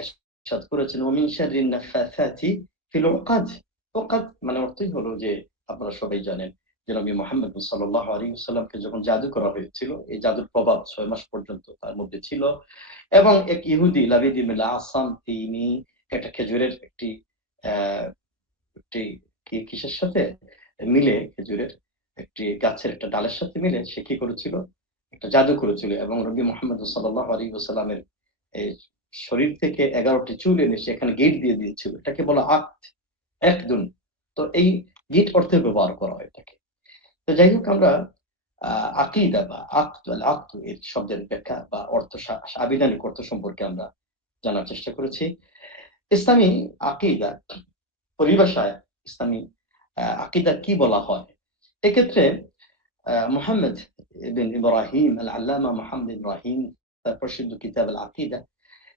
ইরশাদ করেছেন, ওয়া মিন শাররিন নাফাসাতি ফিল উকাদ। উকাদ মানে অর্থই হলো যে আপনারা সবাই জানেন যে নবী মুহাম্মদ সাল্লাল্লাহু আলাইহি ওয়াসাল্লামকে যখন জাদু করা হয়েছিল, এই জাদুর প্রভাব ৬ মাস পর্যন্ত তার মধ্যে ছিল এবং এক ইহুদি লাবিদ ইবনে আসাম তিনি একটা খেজুরের আহ, একটি কিসের সাথে মিলে, খেজুরের একটি গাছের একটা ডালের সাথে মিলে সে কি করেছিল, একটা জাদু করেছিল এবং নবী মুহাম্মদ সাল্লাল্লাহু আলাইহি ওয়াসাল্লামের এই শরীর থেকে ১১টি চুল এনে সেখানে গিট দিয়ে দিয়েছিল। এটাকে বলা আকদ, একদুন। তো এই গিট অর্থে ব্যবহার করা হয় এটাকে। তো যাই হোক, আমরা আকীদা বা আকদ, আল আকদ এর শব্দের ব্যাখ্যা বা অর্থ, আবিধানিক অর্থ সম্পর্কে আমরা জানার চেষ্টা করেছি। ইসলামী আকীদা পরিভাষায় ইসলামী আকীদা কি বলা হয়? এক্ষেত্রে মুহাম্মদ ইবন ইব্রাহিম আল আল্লামা মুহাম্মদ ইব্রাহিম তার প্রসিদ্ধ কিতাব আল আকীদা,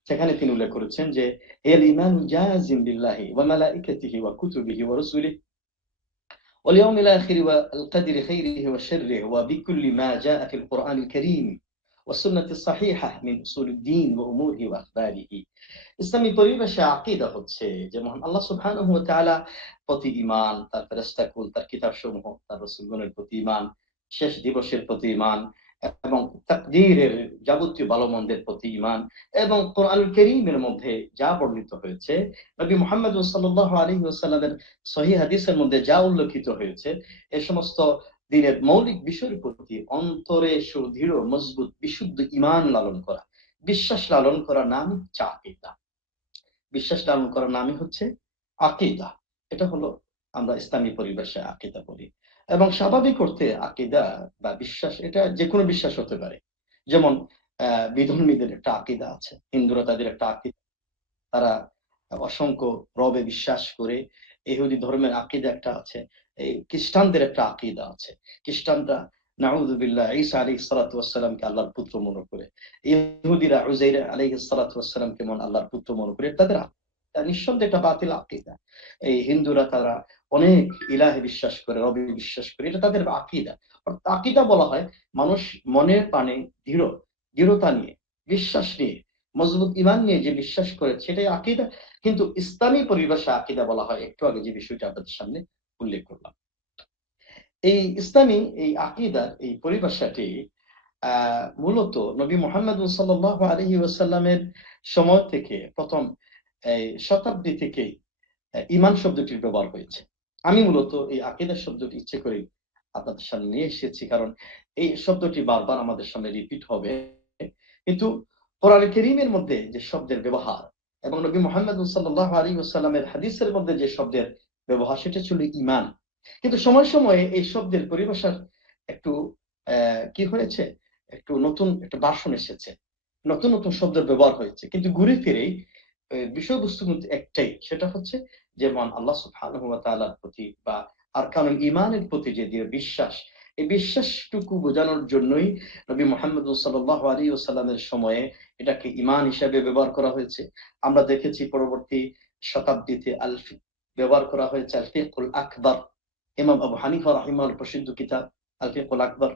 সেখানে তিনি উল্লেখ করেছেন যে এল ঈমানু জাযিম বিল্লাহি ওয়া মালাইকাতিহি ওয়া কুতুবিহি ওয়া রুসুলিহি واليوم الآخر والقدر خيره وشره وبكل ما جاء في القرآن الكريم والسنة الصحيحة من أصول الدين وأموره وأخباره। ইসলামী পরিবেশে আকীদা হচ্ছে যে মহান আল্লাহ সুবহানাহু ওয়া তাআলা প্রতি ঈমান, তার ফেরেশতাকুল, তার কিতাবসমূহ, তার রাসূলগণের প্রতি ঈমান, শেষ দিবসের প্রতি ঈমান এবং তাকদীরের যাবতীয় ভালো-মন্দের প্রতি ঈমান এবং কোরআনুল কারীমের মধ্যে যা বর্ণিত হয়েছে, নবী মুহাম্মদ সাল্লাল্লাহু আলাইহি ওয়াসাল্লামের সহিহ হাদিসের মধ্যে যা উল্লেখিত হয়েছে, এ সমস্ত দ্বীনের মৌলিক বিষয়ের প্রতি অন্তরে সুদৃঢ়, মজবুত, বিশুদ্ধ ঈমান লালন করা, বিশ্বাস লালন করার নাম হচ্ছে আকীদা। বিশ্বাস লালন করার নামই হচ্ছে আকীদা। এটা হলো আমরা ইসলামী পরিবেশে আকীদা বলি। এবং স্বাভাবিক অর্থে আকীদা বা বিশ্বাস এটা যেকোনো বিশ্বাস হতে পারে। যেমন বিধর্মীদের একটা আকীদা আছে, হিন্দুরা তাদের একটা আকীদা, তারা অসংখ্য রবে বিশ্বাস করে। ইহুদি ধর্মের আকীদা একটা আছে। এই খ্রিস্টানদের একটা আকীদা আছে। খ্রিস্টানরা নাউযুবিল্লাহ, ঈসা আলাইহিস সালাতু ওয়াস সালামকে আল্লাহর পুত্র মনে করে, ইহুদিরা উযাইর আলাইহিস সালাতু ওয়াস সালামকে আল্লাহর পুত্র মনে করে, তাদের নিঃসন্দেহে এটা বাতিল আকীদা। এই হিন্দুরা তারা অনেক ইলাহে বিশ্বাস করে, রবে বিশ্বাস করে, এটা তাদের আকীদা। অর্থাৎ আকীদা বলা হয় মানুষ মনের প্রাণে দৃঢ়তা নিয়ে, বিশ্বাস নিয়ে, মজবুত ঈমান নিয়ে যে বিশ্বাস করে সেটাই আকীদা। কিন্তু ইসলামী পরিভাষায় আকীদা বলা হয় একটু আগে যে বিষয়টা আপনাদের সামনে উল্লেখ করলাম। এই ইসলামী এই আকীদার এই পরিভাষাটি মূলত নবী মুহাম্মদ সাল্লাল্লাহু আলাইহি ওয়াসাল্লামের সময় থেকে প্রথম এই শতাব্দী থেকেই ঈমান শব্দটির ব্যবহার হয়েছে। আমি মূলত এই আকীদা শব্দটি ইচ্ছে করে আপনাদের সামনে নিয়ে এসেছি, কারণ এই শব্দটি বারবার আমাদের সামনে রিপিট হবে। কিন্তু কোরআন কারীমের মধ্যে যে শব্দের ব্যবহার এবং নবী মুহাম্মদ সাল্লাল্লাহু আলাইহি ওয়াসাল্লামের হাদিসের মধ্যে যে শব্দের ব্যবহার সেটা ছিল ঈমান। কিন্তু সময়ে সময়ে এই শব্দের পরিভাষার একটু কি হয়েছে, একটু নতুন একটা ভার্সন এসেছে, নতুন নতুন শব্দের ব্যবহার হয়েছে, কিন্তু ঘুরে ফিরেই বিষয়বস্তু কিন্তু একটাই, সেটা হচ্ছে যেমন আল্লাহ সুবহানাহু ওয়া তাআলার প্রতি বা আরকানুল ঈমানের প্রতি যে বিশ্বাস, এই বিশ্বাসটুকু বোঝানোর জন্যই নবী মুহাম্মদ সাল্লাল্লাহু আলাইহি ওয়াসাল্লামের সময়ে এটাকে ঈমান হিসেবে ব্যবহার করা হয়েছে। আমরা দেখেছি পরবর্তী শতাব্দীতে ব্যবহার করা হয়েছে আল ফিকহুল আকবার। ইমাম আবু হানিফা রাহিমাহুল্লাহর প্রসিদ্ধ কিতাব আল ফিকহুল আকবার,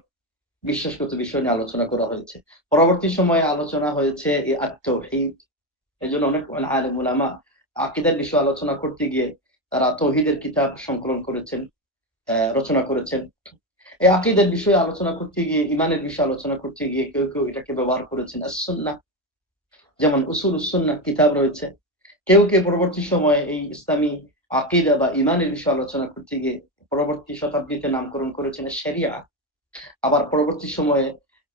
বিশ্বাসগত বিষয় নিয়ে আলোচনা করা হয়েছে। পরবর্তী সময়ে আলোচনা হয়েছে এই আত-তাওহীদ। এজন্য অনেক আলেম উলামা আকীদার বিষয়ে আলোচনা করতে গিয়ে তারা তাওহীদের কিতাব সংকলন করেছেন, রচনা করেছেন। এই আকীদার বিষয়ে আলোচনা করতে গিয়ে, ঈমানের বিষয়ে আলোচনা করতে গিয়ে কেউ কেউ এটাকে ব্যবহার করেছেন আস-সুন্নাহ, যেমন উসুলুস সুন্নাহ কিতাব রয়েছে। কেউ কেউ পরবর্তী সময়ে এই ইসলামী আকীদা বা ঈমানের বিষয়ে আলোচনা করতে গিয়ে পরবর্তী শতাব্দীতে নামকরণ করেছেন শরিয়া। আবার পরবর্তী সময়ে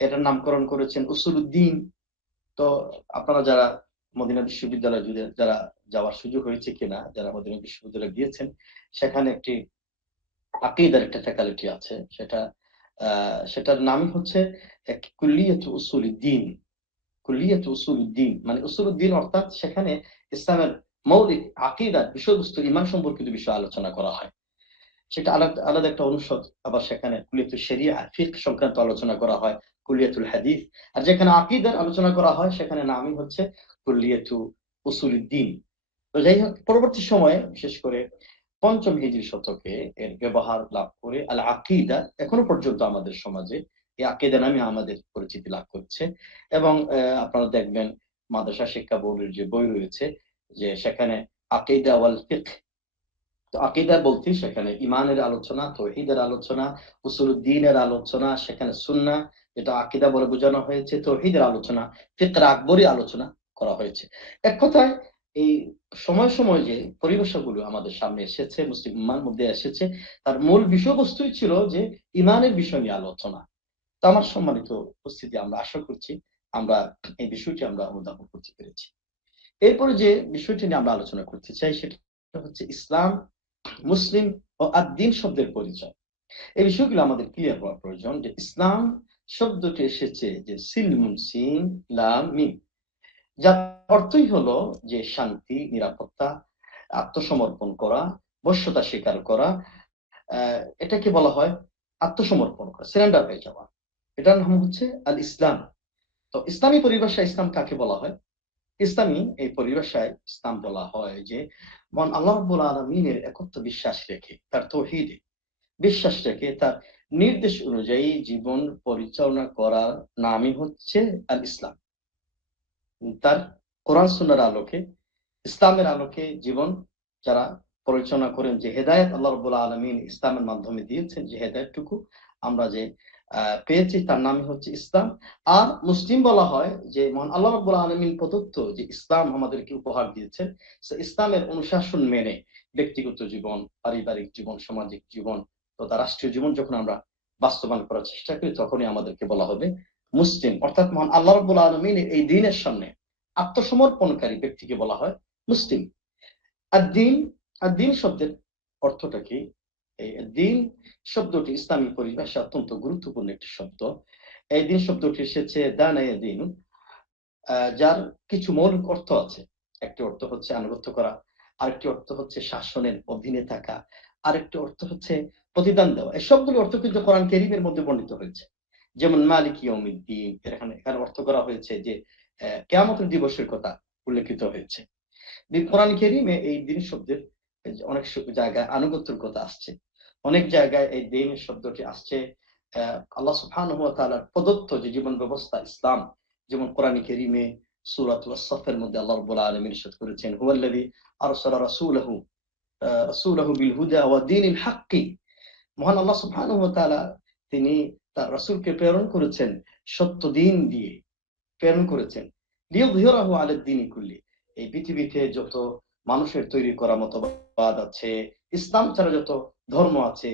এটার নামকরণ করেছেন উসুলুদ্দিন। তো আপনারা যারা মদিনা বিশ্ববিদ্যালয়ে যারা যাওয়ার সুযোগ হয়েছে কিনা, যারা মদিনা বিশ্ববিদ্যালয়ে গিয়েছেন, সেখানে একটি আকীদার একটা ফ্যাকাল্টি আছে, সেটার নামই হচ্ছে কুল্লিয়াতু উসুলুদ্দিন। কুল্লিয়াতু উসুলুদ্দিন মানে উসুলুদ্দিন, অর্থাৎ সেখানে ইসলামের মৌলিক আকীদার বিষয়বস্তু, ঈমান সম্পর্কিত বিষয় আলোচনা করা হয়। সেটা আলাদা আলাদা একটা অনুষদ। আবার সেখানে কুলিয়াতুল শরিয়া, ফিকহ সংক্রান্ত আলোচনা করা হয়, কুলিয়াতুল হাদিস। আর যেখানে আকীদার আলোচনা করা হয় সেখানে নামই হচ্ছে কুলিয়াতু উসুলুদ্দিন। তো যাই হোক, পরবর্তী সময়ে বিশেষ করে পঞ্চম হিজরি শতকে এর ব্যবহার লাভ করে আল আকীদা এখনো পর্যন্ত আমাদের সমাজে এই আকীদা নামে আমাদের পরিচিতি লাভ করছে। এবং আপনারা দেখবেন মাদ্রাসা শিক্ষা বোর্ডের যে বই রয়েছে, যে সেখানে আকীদা ওয়াল ফিকহ, তো আকীদা বলতে সেখানে ঈমানের আলোচনা, তাওহীদের আলোচনা, উসুলুদ্দীনের আলোচনা, সেখানে সুন্নাহ যেটা আকীদা বলে বোঝানো হয়েছে, তাওহীদের আলোচনা, ফিকহ আকবরী আলোচনা করা হয়েছে। এক কথায় এই সময় সময় যে পরিভাষাগুলো আমাদের সামনে এসেছে, মুসলিম উম্মাহর মধ্যে এসেছে, তার মূল বিষয়বস্তুই ছিল যে ঈমানের বিষয় নিয়ে আলোচনা। তো আমার সম্মানিত উপস্থিতি, আমরা আশা করছি আমরা এই বিষয়টি আমরা অনুধাবন করতে পেরেছি। এরপরে যে বিষয়টি নিয়ে আমরা আলোচনা করতে চাই সেটা হচ্ছে ইসলাম, মুসলিম ও আদ-দ্বীন শব্দের পরিচয়। এই বিষয়গুলো আমাদের ক্লিয়ার হওয়া প্রয়োজন যে ইসলাম শব্দটি এসেছে যে সিলমুন, সিন লাম মিম, যার অর্থই হলো যে শান্তি, নিরাপত্তা, আত্মসমর্পণ করা, বশ্যতা স্বীকার করা। এটাকে বলা হয় আত্মসমর্পণ করা, সারেন্ডার হয়ে যাওয়া। এটার নাম হচ্ছে আল ইসলাম। তো ইসলামী পরিভাষায় ইসলাম কাকে বলা হয়? ইসলামী এই পরিভাষায় ইসলাম বলা হয় যে মহান আল্লাহ রাব্বুল আলামিনের একত্ব বিশ্বাস রেখে, তার তাওহীদে বিশ্বাস রেখে, তার নির্দেশ অনুযায়ী জীবন পরিচালনা করার নামই হচ্ছে আল ইসলাম। তার কোরআন সুন্নাহর আলোকে, ইসলামের আলোকে জীবন যারা পরিচালনা করেন, যে হেদায়েত আল্লাহ রাব্বুল আলামিন ইসলামের মাধ্যমে দিয়েছেন, যে হেদায়েতটুকু আমরা যে পেয়েছি তার নামই হচ্ছে ইসলাম। আর মুসলিম বলা হয় যে মহান আল্লাহ রাব্বুল আলামিন প্রদত্ত যে ইসলাম আমাদেরকে উপহার দিয়েছেন, সে ইসলামের অনুশাসন মেনে ব্যক্তিগত জীবন, পারিবারিক জীবন, সামাজিক জীবন তথা রাষ্ট্রীয় জীবন যখন আমরা বাস্তবায়ন করার চেষ্টা করি, তখনই আমাদেরকে বলা হবে মুসলিম। অর্থাৎ মহান আল্লাহ রাব্বুল আলামিনের এই দ্বীনের সামনে আত্মসমর্পণকারী ব্যক্তিকে বলা হয় মুসলিম। আর-দ্বীন, আর-দ্বীন শব্দের অর্থটা কি? এই দ্বীন শব্দটি ইসলামী পরিভাষায় অত্যন্ত গুরুত্বপূর্ণ একটি শব্দ। এই দ্বীন শব্দটি এসেছে দানা ইয়াদিন, যার কিছু মৌলিক অর্থ আছে। একটি অর্থ হচ্ছে আনুগত্য করা, আরেকটি অর্থ হচ্ছে শাসনের অধীনে থাকা, আরেকটি অর্থ হচ্ছে প্রতিদান দেওয়া, এই সবগুলি অর্থ কিন্তু কোরআন কারীমের মধ্যে বর্ণিত হয়েছে। যেমন মালিক ইয়াউমিদ্দিন, এখানে অর্থ করা হয়েছে যে কিয়ামতের দিবসের কথা উল্লেখিত হয়েছে। কোরআন কারীমে এই দিন শব্দের অনেক জায়গায় আনুগত্যের কথা আসছে, অনেক জায়গায় এই দিন শব্দটি আসছে আল্লাহ সুবহানাহু ওয়া তাআলার প্রদত্ত যে জীবন ব্যবস্থা ইসলাম। যেমন কোরআন কারীমে সূরাতুল সাফের মধ্যে আল্লাহ রাব্বুল আলামিন ইরশাদ করেছেন, হুয়াল্লাযী আরসালা রাসূলাহু বিল হুদা ওয়া দীনিল হাক্কি। মহান আল্লাহ সুবহানাহু ওয়া তাআলা তিনি তার রাসূলকে প্রেরণ করেছেন সত্য দিন দিয়ে প্রেরণ করেছেন, লিইয়ুযহিরাহু আলা দ্বীনি কুল্লি। এই পৃথিবীতে যত মানুষের তৈরি করা মতবাদ আছে, ইসলাম ছাড়া যত ধর্ম আছে,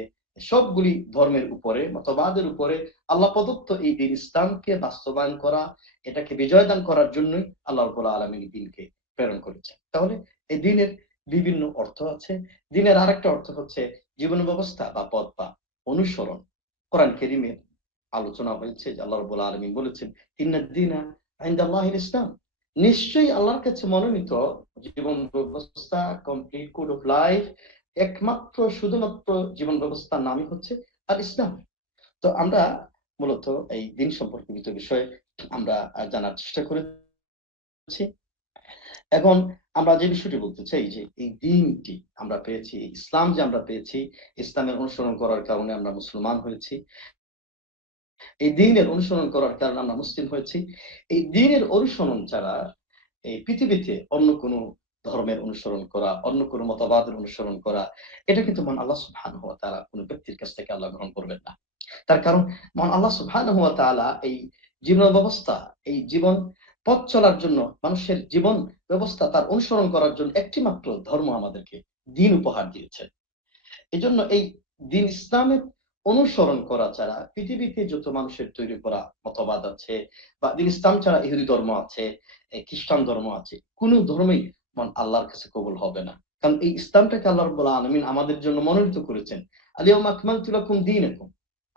সবগুলি ধর্মের উপরে, মতবাদের উপরে আল্লাহ প্রদত্ত এই দিন ইসলামকে বাস্তবায়ন করা, এটাকে বিজয় দান করার জন্যই আল্লাহ রাব্বুল আলামিন এই দিনকে প্রেরণ করেছেন। তাহলে এই দিনের বিভিন্ন অর্থ আছে। দিনের আরেকটা অর্থ হচ্ছে জীবন ব্যবস্থা বা পথ বা অনুসরণ। কোরআন কারীমে আলোচনা হয়েছে যে আল্লাহ রাব্বুল আলামিন বলেছেন, ইন্নাদ-দীনা ইনদাল্লাহিল ইসলাম। নিশ্চয়ই আল্লাহর কাছে মনোনীত জীবন ব্যবস্থা, কমপ্লিট কোড অফ লাইফ, একমাত্র শুধুমাত্র জীবন ব্যবস্থার নামই হচ্ছে আল ইসলাম। তো আমরা মূলত এই দিন সম্পর্কিত বিষয়ে আমরা জানার চেষ্টা করেছি। এখন আমরা যে বিষয়টি বলতে চাই যে এই দিনটি আমরা পেয়েছি, ইসলাম যে আমরা পেয়েছি, ইসলামের অনুসরণ করার কারণে আমরা মুসলমান হয়েছি, এই দ্বীনের অনুসরণ করার কারণে আমরা মুসলিম হয়েছি। এই দ্বীনের অনুসরণ ছাড়া এই পৃথিবীতে অন্য কোনো ধর্মের অনুসরণ করা, অন্য কোনো মতবাদের অনুসরণ করা, এটা কিন্তু মহান আল্লাহ সুবহানাহু ওয়া তাআলা কোনো ব্যক্তির কাছ থেকে আল্লাহ গ্রহণ করবেন না। তার কারণ মহান আল্লাহ সুবহানাহু ওয়া তাআলা এই জীবন ব্যবস্থা, এই জীবন পথ চলার জন্য, মানুষের জীবন ব্যবস্থা তার অনুসরণ করার জন্য একটি মাত্র ধর্ম আমাদেরকে দ্বীন উপহার দিয়েছেন। এজন্য এই দিন ইসলামের অনুসরণ করা ছাড়া পৃথিবীতে যত মানুষের তৈরি করা মতবাদ আছে, বা দিন ইসলাম ছাড়া ইহুদি ধর্ম আছে, খ্রিস্টান ধর্ম আছে, কোন ধর্মই আল্লাহর কাছে কবুল হবে না। কারণ এই ইসলামটাকে আল্লাহ রাব্বুল আলামিন আমাদের জন্য মনোনীত করেছেন। আল-ইয়াওমা আকমালতু লাকুম দীনাকুম,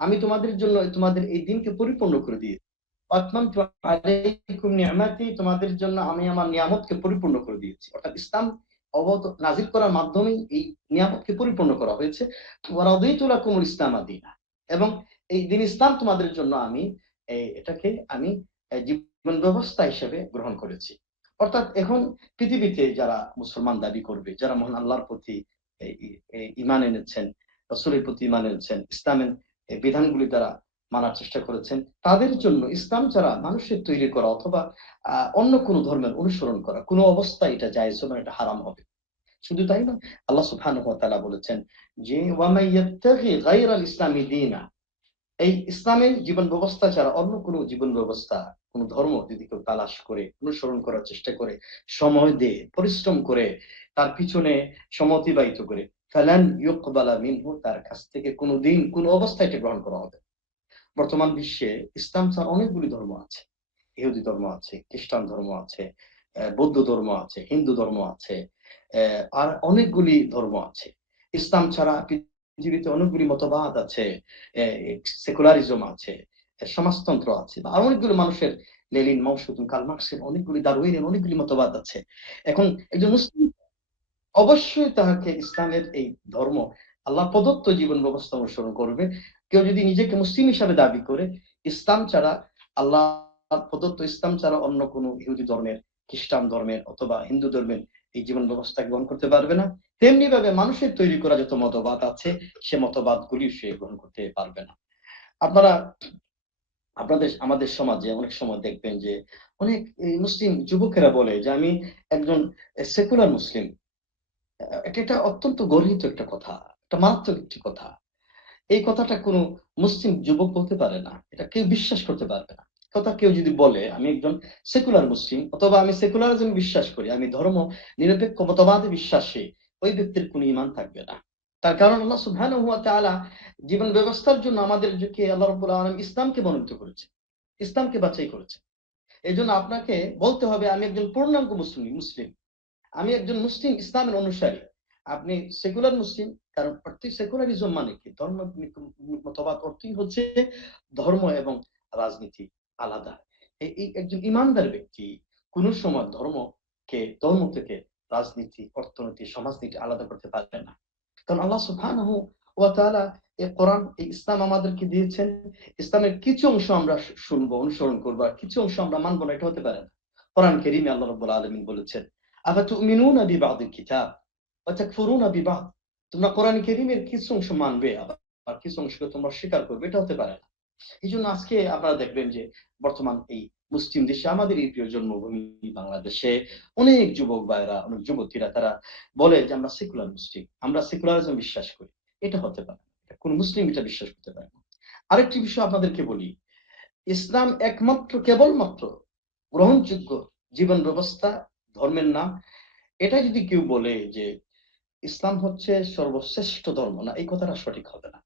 আমি তোমাদের জন্য তোমাদের এই দিনকে পরিপূর্ণ করে দিয়েছি। আতমামতু আলাইকুম নি'মাতি, তোমাদের জন্য আমি আমার নিয়ামতকে পরিপূর্ণ করে দিয়েছি। অর্থাৎ ইসলাম নাজিল করার মাধ্যমেই এই নিয়ামতকে পরিপূর্ণ করা হয়েছে। ওয়া রাদিতু লাকুমুল ইসলামা দীনা, এবং এই দিন ইসলাম তোমাদের জন্য আমি এটাকে আমি জীবন ব্যবস্থা হিসেবে গ্রহণ করেছি। অর্থাৎ এখন পৃথিবীতে যারা মুসলমান দাবি করবে, যারা মহান আল্লাহর প্রতি ঈমান এনেছেন, রাসূলের প্রতি ঈমান এনেছেন, ইসলামের বিধানগুলি দ্বারা মানার চেষ্টা করেছেন, তাদের জন্য ইসলাম ছাড়া মানুষের তৈরি করা অথবা অন্য কোন ধর্মের অনুসরণ করা কোনো অবস্থায় এটা জায়েজ হবে না, এটা হারাম হবে। শুধু তাই না, আল্লাহ সুবহানাহু ওয়া তাআলা বলেছেন যে ওয়া মান ইয়াবতাগি গায়রাল ইসলামি দীনা, এই ইসলামের জীবন ব্যবস্থা ছাড়া অন্য কোনো জীবন ব্যবস্থা, কোন ধর্ম যদি কেউ তালাশ করে অনুসরণ করার চেষ্টা করে, সময় দিয়ে পরিশ্রম করে তার পিছনে সময় অতিবাহিত করে, ফালান ইউকবালা মিনহু, তার কাছ থেকে কোনদিন কোন অবস্থায় এটা গ্রহণ করা হবে। বর্তমান বিশ্বে ইসলাম ছাড়া অনেকগুলি ধর্ম আছে। ইহুদি ধর্ম আছে, খ্রিস্টান ধর্ম আছে, বৌদ্ধ ধর্ম আছে, হিন্দু ধর্ম আছে, আর অনেকগুলি ধর্ম আছে। ইসলাম ছাড়া পৃথিবীতে অনেকগুলি মতবাদ আছে, সেকুলারিজম আছে, সমাজতন্ত্র আছে, বা অনেকগুলো মানুষের, লেনিন, মাও সেতুং, কার্ল মার্ক্সের অনেকগুলি, ডারউইনের অনেকগুলি মতবাদ আছে। এখন একজন মুসলিম অবশ্যই তাহাকে ইসলামের এই ধর্ম, আল্লাহ প্রদত্ত জীবন ব্যবস্থা অনুসরণ করবে। কেউ যদি নিজেকে মুসলিম হিসাবে দাবি করে, ইসলাম ছাড়া, আল্লাহ প্রদত্ত ইসলাম ছাড়া অন্য কোনো ইহুদি ধর্মের, খ্রিস্টান ধর্মের অথবা হিন্দু ধর্মের এই জীবন ব্যবস্থা গ্রহণ করতে পারবে না। তেমনি ভাবে মানুষের তৈরি করা যত মতবাদ আছে, সে মতবাদ গুলি সে গ্রহণ করতে পারবে না। আপনারা আমাদের সমাজে অনেক সময় দেখবেন যে অনেক মুসলিম যুবকেরা বলে যে আমি একজন সেকুলার মুসলিম। এটা অত্যন্ত গর্হিত একটা কথা, একটা মারাত্মক একটি কথা। এই কথাটা কোনো মুসলিম যুবক বলতে পারে না, এটা কেউ বিশ্বাস করতে পারবে না। কথা কেউ যদি বলে আমি একজন সেকুলার মুসলিম, অথবা আমি সেকুলারিজম বিশ্বাস করি, আমি ধর্ম নিরপেক্ষ মতবাদে বিশ্বাসী, ওই ব্যক্তির কোনো ঈমান থাকবে না। তার কারণ আল্লাহ সুবহানাহু ওয়া তাআলা জীবন ব্যবস্থার জন্য আমাদেরকে, আল্লাহ রাব্বুল আলামিন ইসলামকে মনোনীত করেছে, ইসলামকে বাছাই করেছে। এজন্য আপনাকে বলতে হবে আমি একজন পূর্ণাঙ্গ মুসলিম, আমি একজন মুসলিম, ইসলামের অনুসারী। আপনি সেকুলার মুসলিম, কারণ সেকুলারিজম মানে কি, ধর্ম মতবাদ অর্থই হচ্ছে ধর্ম এবং রাজনীতি আলাদা। এই একজন ইমানদার ব্যক্তি কোন সময় ধর্ম থেকে রাজনীতি, অর্থনীতি, সমাজনীতি আলাদা করতে পারবে না। কারণ আল্লাহ সুবহানাহু ওয়া তাআলা এই কোরআন, এই ইসলাম আমাদেরকে দিয়েছেন, ইসলামের কিছু অংশ আমরা শুনবো, অনুসরণ করবো, আর কিছু অংশ আমরা মানবো না, এটা হতে পারে না। কোরআন কারীমে আল্লাহ রাব্বুল আলামিন বলেছেন, আফাতুমিনুনা বিবাদিল কিতাব ওয়া তাকফুরুনা বিবাদ, তোমরা কোরআন কারীমের কিছু অংশ মানবে আর কিছু অংশকে তোমরা স্বীকার করবে, এটা হতে পারে না। এই জন্য আজকে আপনারা দেখবেন যে বর্তমান এই মুসলিম দেশে, আমাদের এই প্রিয় জন্মভূমি বাংলাদেশে, অনেক যুবক ভাইরা, অনেক যুবতীরা তারা বলে যে আমরা সেকুলার মুসলিম, আমরা সেকুলারিজম বিশ্বাস করি। এটা হতে পারে না, কোন মুসলিম এটা বিশ্বাস করতে পারে না। আরেকটি বিষয় আপনাদেরকে বলি, ইসলাম একমাত্র কেবলমাত্র গ্রহণযোগ্য জীবন ব্যবস্থা, ধর্মের নাম। এটা যদি কেউ বলে যে ইসলাম হচ্ছে সর্বশ্রেষ্ঠ ধর্ম, না, এই কথাটা সঠিক হবে না।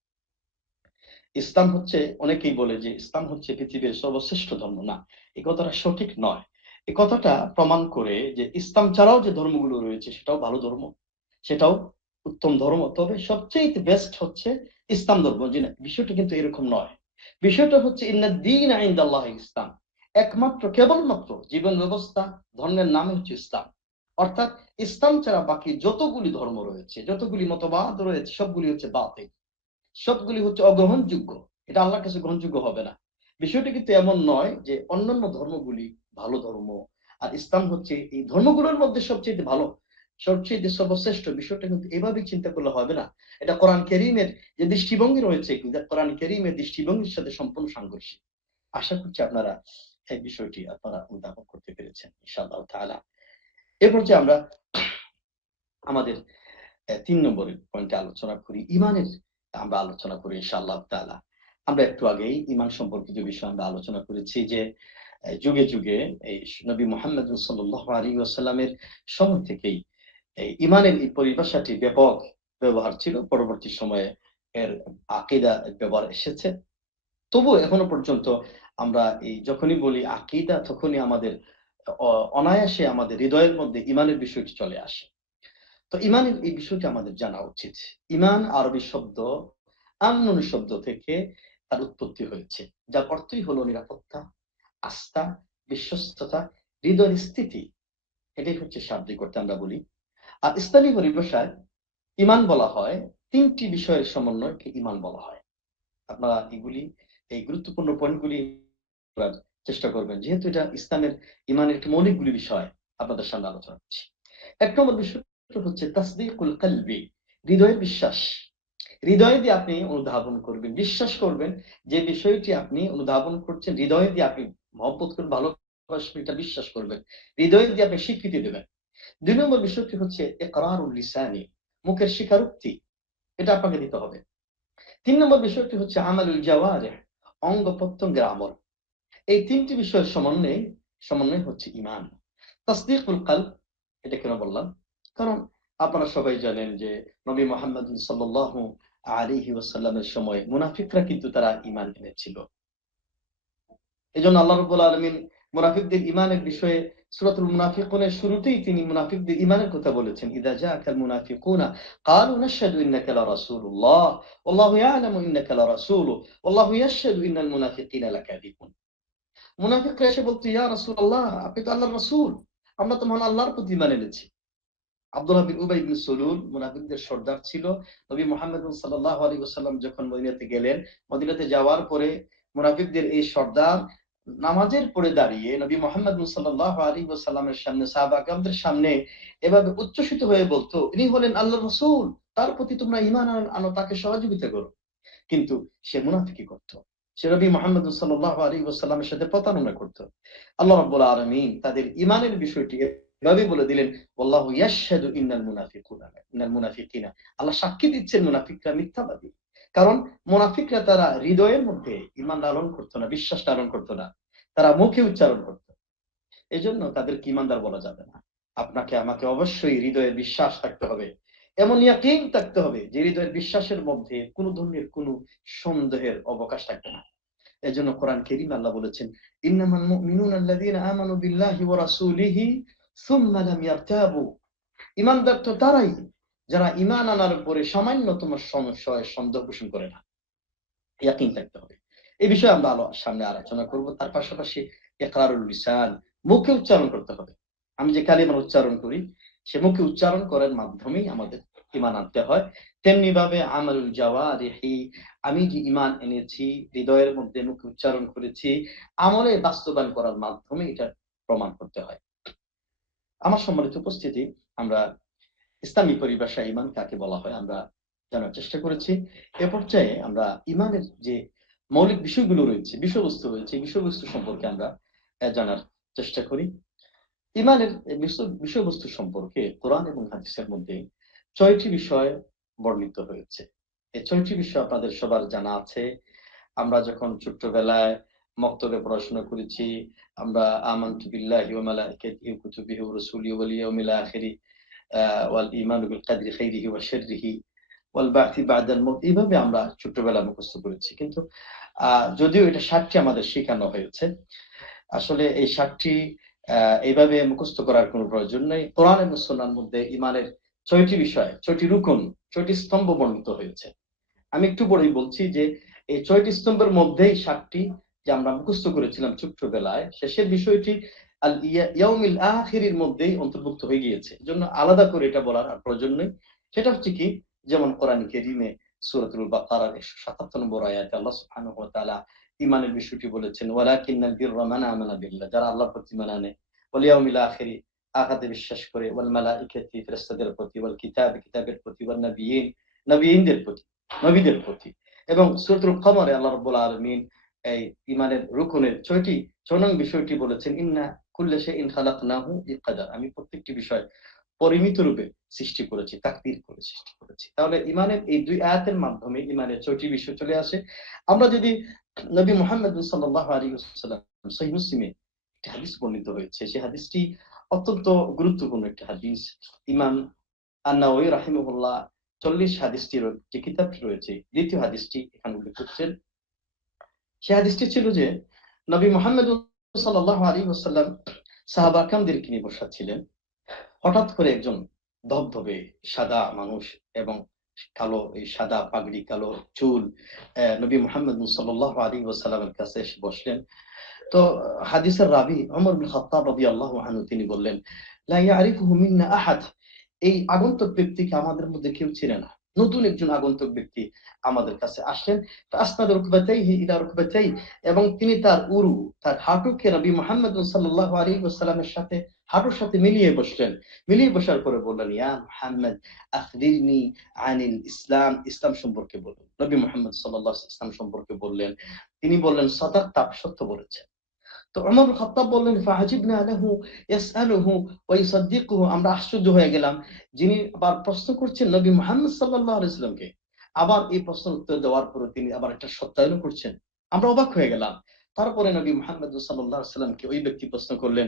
ইসলাম হচ্ছে, অনেকেই বলে যে ইসলাম হচ্ছে পৃথিবীর সর্বশ্রেষ্ঠ ধর্ম, না, এই কথাটা সঠিক নয়। এই কথাটা প্রমাণ করে যে ইসলাম ছাড়াও যে ধর্মগুলো রয়েছে সেটাও ভালো ধর্ম, সেটাও উত্তম ধর্ম, তবে সবচেয়ে বেস্ট হচ্ছে ইসলাম ধর্ম। জি না, বিষয়টা কিন্তু এরকম নয়। বিষয়টা হচ্ছে ইন্নাদ-দীন ইনদাল্লাহি ইসলাম, একমাত্র কেবলমাত্র জীবন ব্যবস্থা, ধর্মের নাম হচ্ছে ইসলাম। অর্থাৎ ইসলাম ছাড়া বাকি যতগুলি ধর্ম রয়েছে, যতগুলি মতবাদ রয়েছে, সবগুলি হচ্ছে বাতিল, সবগুলি হচ্ছে অগ্রহণযোগ্য, এটা আল্লাহর কাছে গ্রহণযোগ্য হবে না। বিষয়টা কিন্তু এমন নয় যে অন্যান্য ধর্মগুলি ভালো ধর্ম আর ইসলাম হচ্ছে এই ধর্মগুলোর মধ্যে সবচেয়ে ভালো, সবচেয়ে সর্বশ্রেষ্ঠ। বিষয়টা কিন্তু এভাবে চিন্তা করলে হবে না। এটা কোরআন কারীমের যে দৃষ্টিভঙ্গি রয়েছে, কোরআন কারীমের দৃষ্টিভঙ্গির সাথে সম্পূর্ণ সাংঘর্ষিক। আশা করছি আপনারা এই বিষয়টি আপনারা অনুধাবন করতে পেরেছেন ইনশাআল্লাহ তাআলা। এরপর যে আমরা আমাদের ৩ নম্বর পয়েন্টে আলোচনা করি, ইমানের আমরা আলোচনা করি ইনশাআল্লাহ তাআলা। আমরা একটু আগেই ইমান সম্পর্কিত বিষয় আমরা আলোচনা করেছি যে যুগে যুগে এই নবী মুহাম্মদ সাল্লাল্লাহু আলাইহি ওয়াসাল্লামের সময় থেকেই এই ইমানের এই পরিভাষাটি ব্যাপক ব্যবহার ছিল। পরবর্তী সময়ে এর আকীদা ব্যবহার এসেছে। তবুও এখনো পর্যন্ত আমরা এই যখনই বলি আকীদা, তখনই আমাদের অনায়াসে আমাদের হৃদয়ের মধ্যে ইমানের বিষয়টি চলে আসে। তো ইমানের এই বিষয়টি আমাদের জানা উচিত। ইমান আরবি শব্দ আমনুন শব্দ থেকে তার উৎপত্তি হয়েছে, যার অর্থই হলো নিরাপত্তা, আস্থা, বিশ্বস্ততা, হৃদয়ের স্থিতি। এটাই হচ্ছে শাব্দিক অর্থে আমরা বলি। আর ইসলামী পরিভাষায় ইমান বলা হয় ৩টি বিষয়ের সমন্বয়কে ইমান বলা হয়। আপনারা এগুলি, এই গুরুত্বপূর্ণ পয়েন্টগুলি করার চেষ্টা করবেন, যেহেতু এটা ইসলামের ইমানের একটি মৌলিকগুলি বিষয় আপনাদের সামনে আলোচনা করছি। ১ নম্বর বিষয় হচ্ছে তাসদীকুল কলবি, হৃদয়ের বিশ্বাস। হৃদয় দিয়ে আপনি অনুধাবন করবেন, বিশ্বাস করবেন, যে বিষয়টি আপনি অনুধাবন করছেন, হৃদয় দিয়ে আপনি মহব্বত করবেন, ভালোবাসবেন, এটা বিশ্বাস করবেন, হৃদয় দিয়ে আপনি স্বীকৃতি দেবেন। ২ নম্বর বিষয়টি হচ্ছে ইকরারুল লিসানি, মুখের স্বীকারোক্তি, এটা আপনাকে দিতে হবে। ৩ নম্বর বিষয়টি হচ্ছে আমালুল জাওয়ারিহ, অঙ্গ প্রত্যঙ্গের আমল। এই ৩টি বিষয়ের সমন্বয় হচ্ছে ঈমান। তাসদীকুল কলব, এটা কেন বললাম? কারণ আপনারা সবাই জানেন যে নবী মুহাম্মদ সাল্লাল্লাহু আলাইহি ওয়াসাল্লামের সময় মুনাফিকরা কিন্তু তারা ঈমান এনেছিল। এজন্য আল্লাহ রাব্বুল আলামিন মুনাফিকদের ঈমানের বিষয়ে সূরাতুল মুনাফিকুনের শুরুতেই তিনি মুনাফিকদের ঈমানের কথা বলেছেন। ইযা জাআকাল মুনাফিকুনা ক্বালু নাশহাদু ইন্নাকা লারাসূলুল্লাহ ওয়াল্লাহু ইয়ালামু ইন্নাকা লারাসূলুহু ওয়াল্লাহু ইয়াশহাদু ইন্নাল মুনাফিকিনা লাকাযিবুন। মুনাফিকরা এসে বলতো, ইয়া রাসূলুল্লাহ, আপনি তো আল্লাহর রাসূল, আমরা তো মহান আল্লাহর প্রতি ঈমান এনেছি। আব্দুল্লাহ বিন উবাই বিন সুলুল মুনাফিকদের সর্দার ছিল। নবী মুহাম্মদ সাল্লাল্লাহু আলাইহি ওয়াসাল্লাম যখন মদিনাতে গেলেন, মদিনাতে যাওয়ার পরে মুনাফিকদের এই সর্দার নামাজের পরে দাঁড়িয়ে নবী মুহাম্মদ সাল্লাল্লাহু আলাইহি ওয়াসাল্লামের সামনে, সাহাবাগণদের সামনে এভাবে উচ্ছ্বসিত হয়ে বলতো, ইনি হলেন আল্লাহর রাসূল, তার প্রতি তোমরা ঈমান আনো, তাকে সহযোগিতা করো। কিন্তু সে মুনাফিকি করত, সে নবী মুহাম্মদ সাল্লাল্লাহু আলাইহি ওয়াসাল্লামের সাথে প্রতারণা করত। আল্লাহ রাব্বুল আলামিন তাদের ঈমানের বিষয়টি এভাবে বলে দিলেন, ওয়াল্লাহু ইয়াশহাদু ইন্নাল মুনাফিকিনা, আল্লাহ সাক্ষী দিচ্ছেন মুনাফিকরা মিথ্যাবাদী। কারণ মুনাফিকরা তারা হৃদয়ের মধ্যে ঈমান লালন করতো না, বিশ্বাস লালন করতো না, তারা মুখে উচ্চারণ করত। এজন্য তাদেরকে ঈমানদার বলা যাবে না। আপনাকে আমাকে অবশ্যই হৃদয়ে বিশ্বাস থাকতে হবে, এমন ইয়াকিন থাকতে হবে যে হৃদয়ের বিশ্বাসের মধ্যে কোন ধরনের কোন সন্দেহের অবকাশ থাকবে না। এজন্য কোরআন কারীম আল্লাহ বলেছেন, ইন্নামাল মুমিনুনা আল্লাযীনা আমানু বিল্লাহি ওয়া রাসূলিহি সুম্মা লাম ইয়ারতাবু। ঈমানদার তো তারাই যারা ঈমান আনার পরে সামান্যতম সংশয় সন্দেহ পোষণ করে না। ইয়াকিন থাকতে হবে। এই বিষয়ে আমরা সামনে আলোচনা করব। তার পাশাপাশি ইকরারুল লিসান, মুখে উচ্চারণ করতে হবে। আমি যে কালিমা উচ্চারণ করি সে মুখে উচ্চারণ করার মাধ্যমেই আমাদের ইমান আনতে হয়, তেমনি ভাবে আমালুল জাওয়ারিহি, আমি যে ইমান এনেছি হৃদয়ের মধ্যে মুখে উচ্চারণ করেছি, আমলে বাস্তবায়ন করার মাধ্যমে এটা প্রমাণ করতে হয়। আমার সম্মানিত উপস্থিতি, আমরা ইসলামী পরিভাষায় ইমান কাকে বলা হয় আমরা জানার চেষ্টা করেছি। এ পর্যায়ে আমরা ইমানের যে মৌলিক বিষয়গুলো রয়েছে, বিষয়বস্তু রয়েছে, বিষয়বস্তু সম্পর্কে আমরা জানার চেষ্টা করি। ইমানের বিষয়বস্তু সম্পর্কে কোরআন এবং হাদিসের মধ্যে ৬টি বিষয় বর্ণিত হয়েছে। এই ৬টি বিষয় আপনাদের সবার জানা আছে। আমরা যখন ছোট্টবেলায় মক্তবে পড়াশোনা করেছি, আমরা আমানতু বিল্লাহি ওয়া মালাইকাতিহি ওয়া কুতুবিহি ওয়া রাসূলিহি ওয়াল ইয়াউমিল আখিরি ওয়াল ঈমানু বিল কদরি খাইরিহি ওয়া শাররিহি ওয়াল বা'থি বা'দাল মাউত, এইভাবে আমরা ছোট্টবেলায় মুখস্থ করেছি। কিন্তু যদিও এটা ৭টি আমাদের শেখানো হয়েছে, আসলে এই ৭টি এইভাবে মুখস্থ করার কোনো প্রয়োজন নেই। কোরআন এবং সুন্নাহর মধ্যে ইমানের ৬টি বিষয়, ৬টি রুকন, ৬টি স্তম্ভ বর্ণিত হয়েছে। আমি একটু পরেই বলছি যে এই ৬টি স্তম্ভের মধ্যেই ৭টি যে আমরা মুখস্থ করেছিলাম ছোট্টবেলায়, শেষের বিষয়টি আল ইয়াউমিল আখিরের মধ্যেই অন্তর্ভুক্ত হয়ে গিয়েছে। এজন্য আলাদা করে এটা বলার আর প্রয়োজন নেই। সেটা হচ্ছে কি, যেমন কোরআন কারীমে সূরাতুল বাকারার ১৭৭ নম্বর আয়াতে আল্লাহ সুবহানাহু ওয়া তাআলা ঈমানের বিষয়টি বলেছেন, ওয়ালাকিন্নাল বিররা মান আমানা বিল্লাহ, যারা আল্লাহর প্রতি ঈমান আনে, ওয়াল ইয়াউমিল আখিরি, আখিরাতে বিশ্বাস করে, ওয়াল মালাইকাতি, ফেরেশতাদের প্রতি, ওয়াল কিতাবি, কিতাবের প্রতি, ওয়ান নাবিয়িন, নবীদের প্রতি, নবীদের প্রতি। এবং সূরাতুল কমরে আল্লাহ রাব্বুল আলামিন এই ঈমানের রুকনের ৬ নং বিষয়টি বলেছেন, ইন্না কুল্লা শাইইন খালাকনাহু বিকদার, আমি প্রত্যেকটি বিষয় পরিমিত রূপে সৃষ্টি করেছি, তাকদীর করে সৃষ্টি করেছি। তাহলে ঈমানের এই ২ আয়াতের মাধ্যমে ঈমানের ৬টি বিষয় চলে আসে। আমরা যদি নবী মুহাম্মদ সাল্লাল্লাহু আলাইহি ওয়াসাল্লাম সহিহ মুসলিমে একটি হাদিস বর্ণিত হয়েছে, সেই হাদিসটি অত্যন্ত গুরুত্বপূর্ণ একটি হাদিস। ইমাম আন-নাওয়ী রাহিমাহুল্লাহ ৪০ হাদিসটির যে কিতাবটি রয়েছে, দ্বিতীয় হাদিসটি এখানে উল্লেখ করছেন। সেই হাদিসটি ছিল যে নবী মুহাম্মদ সাল্লাল্লাহু আলাইহি ওয়াসাল্লাম সাহাবা-কিরামদেরকে নিয়ে বসাচ্ছিলেন। হঠাৎ করে একজন ধবধবে সাদা মানুষ এবং কালো, এই সাদা পাগড়ি, কালো চুল নবী মুহাম্মদ সাল্লাল্লাহু আলাইহি ওয়াসাল্লামের কাছে এসে বসলেন। তো হাদিসের রাবী ওমর ইবনে খাত্তাব রাদিয়াল্লাহু আনহু তিনি বললেন, লা ইয়ারিফুহু মিন্না আহাদ, এই আগন্তুক ব্যক্তিকে আমাদের মধ্যে কেউ চেনে না। নতুন একজন আগন্তুক ব্যক্তি আমাদের কাছে আসলেন। ফাসনাদ রুকবাতাইহি ইলা রুকবাতাই, এবং তিনি তার উরু, তার হাঁটুকে নবী মুহাম্মদ সাল্লাল্লাহু আলাইহি ওয়াসাল্লামের সাথে, হাঁটুর সাথে মিলিয়ে বসলেন। মিলিয়ে বসার পরে বললেন, ইয়া মুহাম্মদ আখবিরনি আনিল ইসলাম, ইসলাম সম্পর্কে বলুন। নবী মুহাম্মদ সাল্লাল্লাহু আলাইহি ওয়াসাল্লাম ইসলাম সম্পর্কে বললেন। তিনি বললেন, সাদাকতা, সত্য বলেছেন। তো ওমর ইবনে খাত্তাব বললেন, ফাআজিবনা লাহু ইয়াসআলুহু ওয়া ইউসাদ্দিকুহু, আমরা আশ্চর্য হয়ে গেলাম, যিনি আবার প্রশ্ন করছেন নবী মুহাম্মদ সাল্লাল্লাহু আলাইহি ওয়াসাল্লামকে, আবার এই প্রশ্নের উত্তর দেওয়ার পরে তিনি আবার একটা সত্যায়ন করছেন। আমরা অবাক হয়ে গেলাম। তারপরে নবী মুহাম্মদ সাল্লাল্লাহু আলাইহি ওয়াসাল্লামকে ওই ব্যক্তি প্রশ্ন করলেন,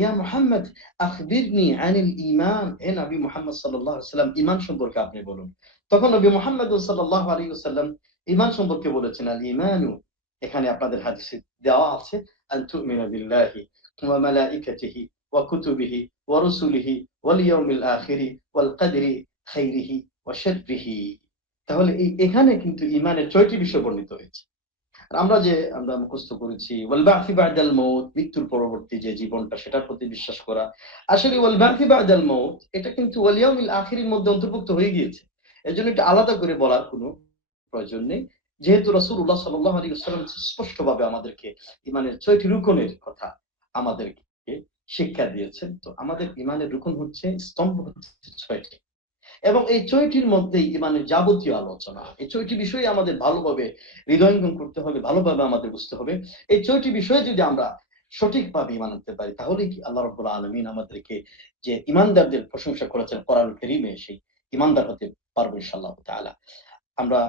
ইয়া মুহাম্মদ আখবিরনি আনিল ঈমান, হে নবী মুহাম্মদ সাল্লাল্লাহু আলাইহি ওয়াসাল্লাম, ঈমান সম্পর্কে আপনি বলুন। তখন নবী মুহাম্মদ সাল্লাল্লাহু আলাইহি ওয়াসাল্লাম ঈমান সম্পর্কে বলেছেন, আল ঈমানু, এখানে আপনাদের হাদিসে দেওয়া আছে, আন তুমিনা বিল্লাহি ওয়া মালাইকাতিহি ওয়া কুতুবিহি ওয়া রুসুলিহি ওয়াল ইয়াউমিল আখিরি ওয়াল কদরি খাইরিহি ওয়া শাররিহি। তাহলে এখানে কিন্তু ঈমানের ৬টি বিষয় বর্ণিত হয়েছে। আর আমরা মুখস্থ করেছি ওয়াল বা'থি বা'দাল মাউত, মৃত্যুর পরবর্তী যে জীবনটা, সেটার প্রতি বিশ্বাস করা। আসলে ওয়াল বা'থি বা'দাল মাউত এটা কিন্তু ওয়াল ইয়াউমিল আখিরের মধ্যে অন্তর্ভুক্ত হয়ে গিয়েছে। এজন্য এটা আলাদা করে বলার কোনো প্রয়োজন নেই। যেহেতু রাসূলুল্লাহ সাল্লাল্লাহু আলাইহি ওয়াসাল্লাম স্পষ্টভাবে আমাদেরকে ঈমানের ৬টি রুকনের কথা আমাদেরকে শিক্ষা দিয়েছেন। তো আমাদের ঈমানের রুকন হচ্ছে, স্তম্ভ হচ্ছে ৬টি। এবং এই ৬টির মধ্যেই ঈমানের যাবতীয় আলোচনা। এই ৬টি বিষয় আমাদের ভালোভাবে হৃদয়ঙ্গম করতে হবে, ভালোভাবে আমাদের বুঝতে হবে। এই ৬টি বিষয়ে যদি আমরা সঠিকভাবে ঈমান আনতে পারি, তাহলেই কি আল্লাহ রাব্বুল আলামিন আমাদেরকে যে ঈমানদারদের প্রশংসা করেছেন কোরআনুল কারীমে, সেই ঈমানদার হতে পারবো ইনশাআল্লাহ তাআলা। আমরা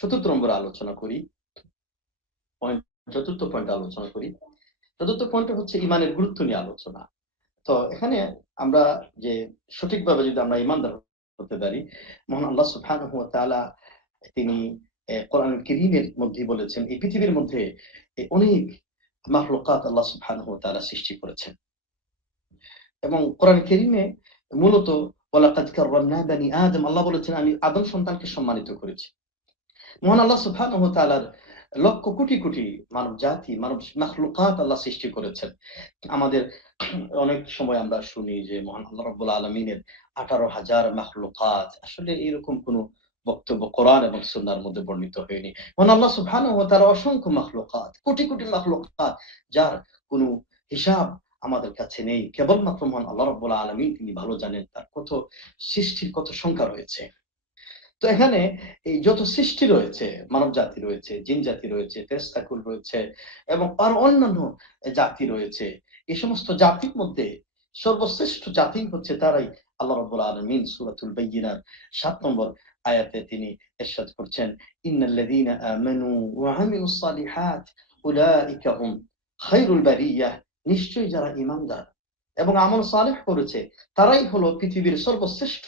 ৪র্থ নম্বরে আলোচনা করি, চতুর্থ পয়েন্টে আলোচনা করি। ৪র্থ পয়েন্টে হচ্ছে ঈমানের গুরুত্ব নিয়ে আলোচনা। তো এখানে আমরা যে সঠিকভাবে যদি আমরা ঈমানদার হতে পারি, মহান আল্লাহ সুবহানাহু ওয়া তাআলা তিনি কোরআনুল কারীমের মধ্যে বলেছেন, এই পৃথিবীর মধ্যে অনেক মাখলুকাত আল্লাহ সুবহানাহু ওয়া তাআলা সৃষ্টি করেছেন। এবং কোরআন কারীমে মূলত ওয়ালাকাদ কাররামনা বানি আদম, আল্লাহ বলেছেন, আমি আদম সন্তানকে সম্মানিত করেছি। মহান আল্লাহ সুবহানাহু ওয়া তাআলার লক্ষ কোটি কোটি মানব জাতি, মানব মাখলুকাত আল্লাহ সৃষ্টি করেছেন। আমাদের অনেক সময় আমরা শুনি যে মহান আল্লাহ রাব্বুল আলামিনের 18,000 মাখলুকাত, আসলে এরকম কোনো বক্তব্য কোরআন এবং সুন্নাহর মধ্যে বর্ণিত হয়নি। মানে আল্লাহ সুবহানাহু ওয়া তাআলা অসংখ্য মাখলুকাত, কোটি কোটি মাখলুকাত, যার কোনো হিসাব আমাদের কাছে নেই। কেবলমাত্র মহান আল্লাহ রাব্বুল আলামিন তিনি ভালো জানেন তার কত সৃষ্টির কত সংখ্যা রয়েছে। তো এখানে এই যত সৃষ্টি রয়েছে, মানব জাতি রয়েছে, জিন জাতি রয়েছে, ফেরেশতাকুল রয়েছে এবং আর অন্যান্য জাতি রয়েছে। এই সমস্ত জাতির মধ্যে সর্বশ্রেষ্ঠ জাতি হচ্ছে তারাই। আল্লাহ রাব্বুল আলামিন সূরাতুল বাইয়িনার ৭ নম্বর আয়াতে তিনি ইরশাদ করছেন, ইন্নাল্লাযীনা আমানু ওয়া আমিলুস সালিহাত উলাইকা হুম খায়রুল বারিয়াহ। নিশ্চয়ই যারা ঈমানদার এবং আমল সালেহ করেছে তারাই হলো পৃথিবীর সর্বশ্রেষ্ঠ,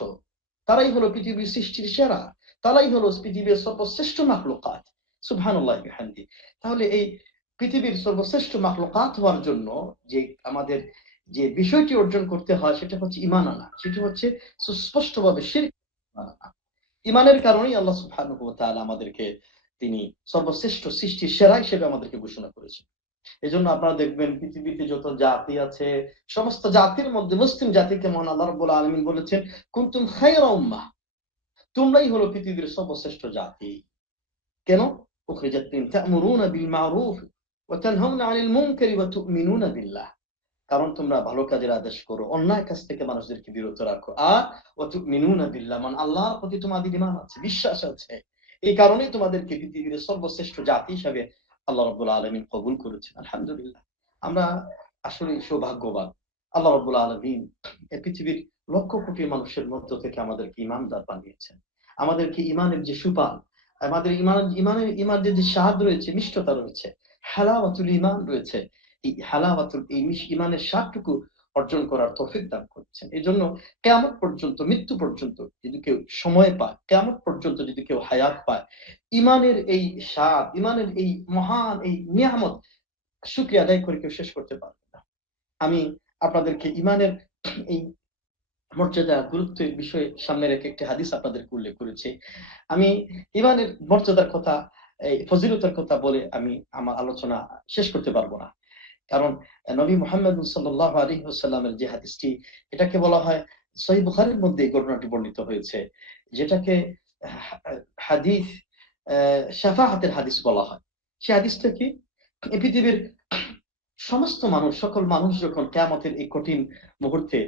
তারাই হলো পৃথিবীর সৃষ্টির সেরা, তারাই হলো পৃথিবীর সর্বশ্রেষ্ঠ মাখলুকাত। সুবহানাল্লাহ বিহামদি। তাহলে এই পৃথিবীর সর্বশ্রেষ্ঠ মাখলুকাত হওয়ার জন্য যে আমাদের যে বিষয়টি অর্জন করতে হয় সেটা হচ্ছে ঈমান আনা, সেটা হচ্ছে সুস্পষ্টভাবে শিরক আনা। ঈমানের কারণেই আল্লাহ সুবহানাহু ওয়া তাআলা আমাদেরকে তিনি সর্বশ্রেষ্ঠ সৃষ্টির সেরা হিসেবে আমাদেরকে ঘোষণা করেছেন। এজন্য আপনারা দেখবেন পৃথিবীতে যত জাতি আছে সমস্ত জাতির মধ্যে মুসলিম জাতিকে মহান আল্লাহ রাব্বুল আলামিন বলেছেন, কুনতুম খায়রা উম্মাহ, তোমরাই হলো পৃথিবীর সর্বশ্রেষ্ঠ জাতি। কেন? উখরিজাত মিন তা'মুরুনা বিল মা'রুফ ওয়া তানহাউনা আনিল মুনকারি ওয়া তু'মিনুনা বিল্লাহ। কারণ তোমরা ভালো কাজের আদেশ করো, অন্যায় কাজ থেকে মানুষদেরকে বিরত রাখো। আর ওয়া তু'মিনুনা বিল্লাহ, মানে আল্লাহর প্রতি তোমাদের ঈমান আছে, বিশ্বাস আছে। এই কারণেই তোমাদেরকে পৃথিবীর সর্বশ্রেষ্ঠ জাতি হিসেবে আল্লাহ রাব্বুল আলামিন কবুল করেছেন। আলহামদুলিল্লাহ। আমরা আসলে সৌভাগ্যবান। আল্লাহ রাব্বুল আলামিন এই পৃথিবীর লক্ষ কোটি মানুষের মধ্য থেকে আমাদেরকে ঈমানদার বানিয়েছেন। আমাদেরকে ঈমানের যে সুপান, আমাদের ঈমানের যে স্বাদ রয়েছে, মিষ্টতা রয়েছে, হালাওয়াতুল ঈমান রয়েছে, এই হালাওয়াতুল এই ঈমানের স্বাদটুকু অর্জন করার তৌফিক দান করছেন। এজন্য কিয়ামত পর্যন্ত, মৃত্যু পর্যন্ত যদি কেউ সময় পায়, কিয়ামত পর্যন্ত যদি কেউ হায়াত পায়, ঈমানের এই স্বাদ, ঈমানের এই মহান এই নিয়ামত শুকরিয়া আদায় করে কেউ শেষ করতে পারবে না। আমি আপনাদেরকে ঈমানের এই মর্যাদা গুরুত্বের বিষয়ে সামনে রেখে একটি হাদিস আপনাদেরকে উল্লেখ করেছি। আমি ঈমানের মর্যাদার কথা, এই ফজিলতের কথা বলে আমি আমার আলোচনা শেষ করতে পারবো না। কারণ নবী মুহাম্মদ সাল্লাল্লাহু আলাইহি ওয়াসাল্লামের যে হাদিসটি, এটাকে বলা হয় সহিহ বুখারীর মধ্যে এই ঘটনাটি বর্ণিত হয়েছে, যেটাকে হাদিস শাফাআতের হাদিস বলা হয়। সেই হাদিসটা কি? এই পৃথিবীর সমস্ত মানুষ, সকল মানুষ যখন কিয়ামতের এই কঠিন মুহূর্তে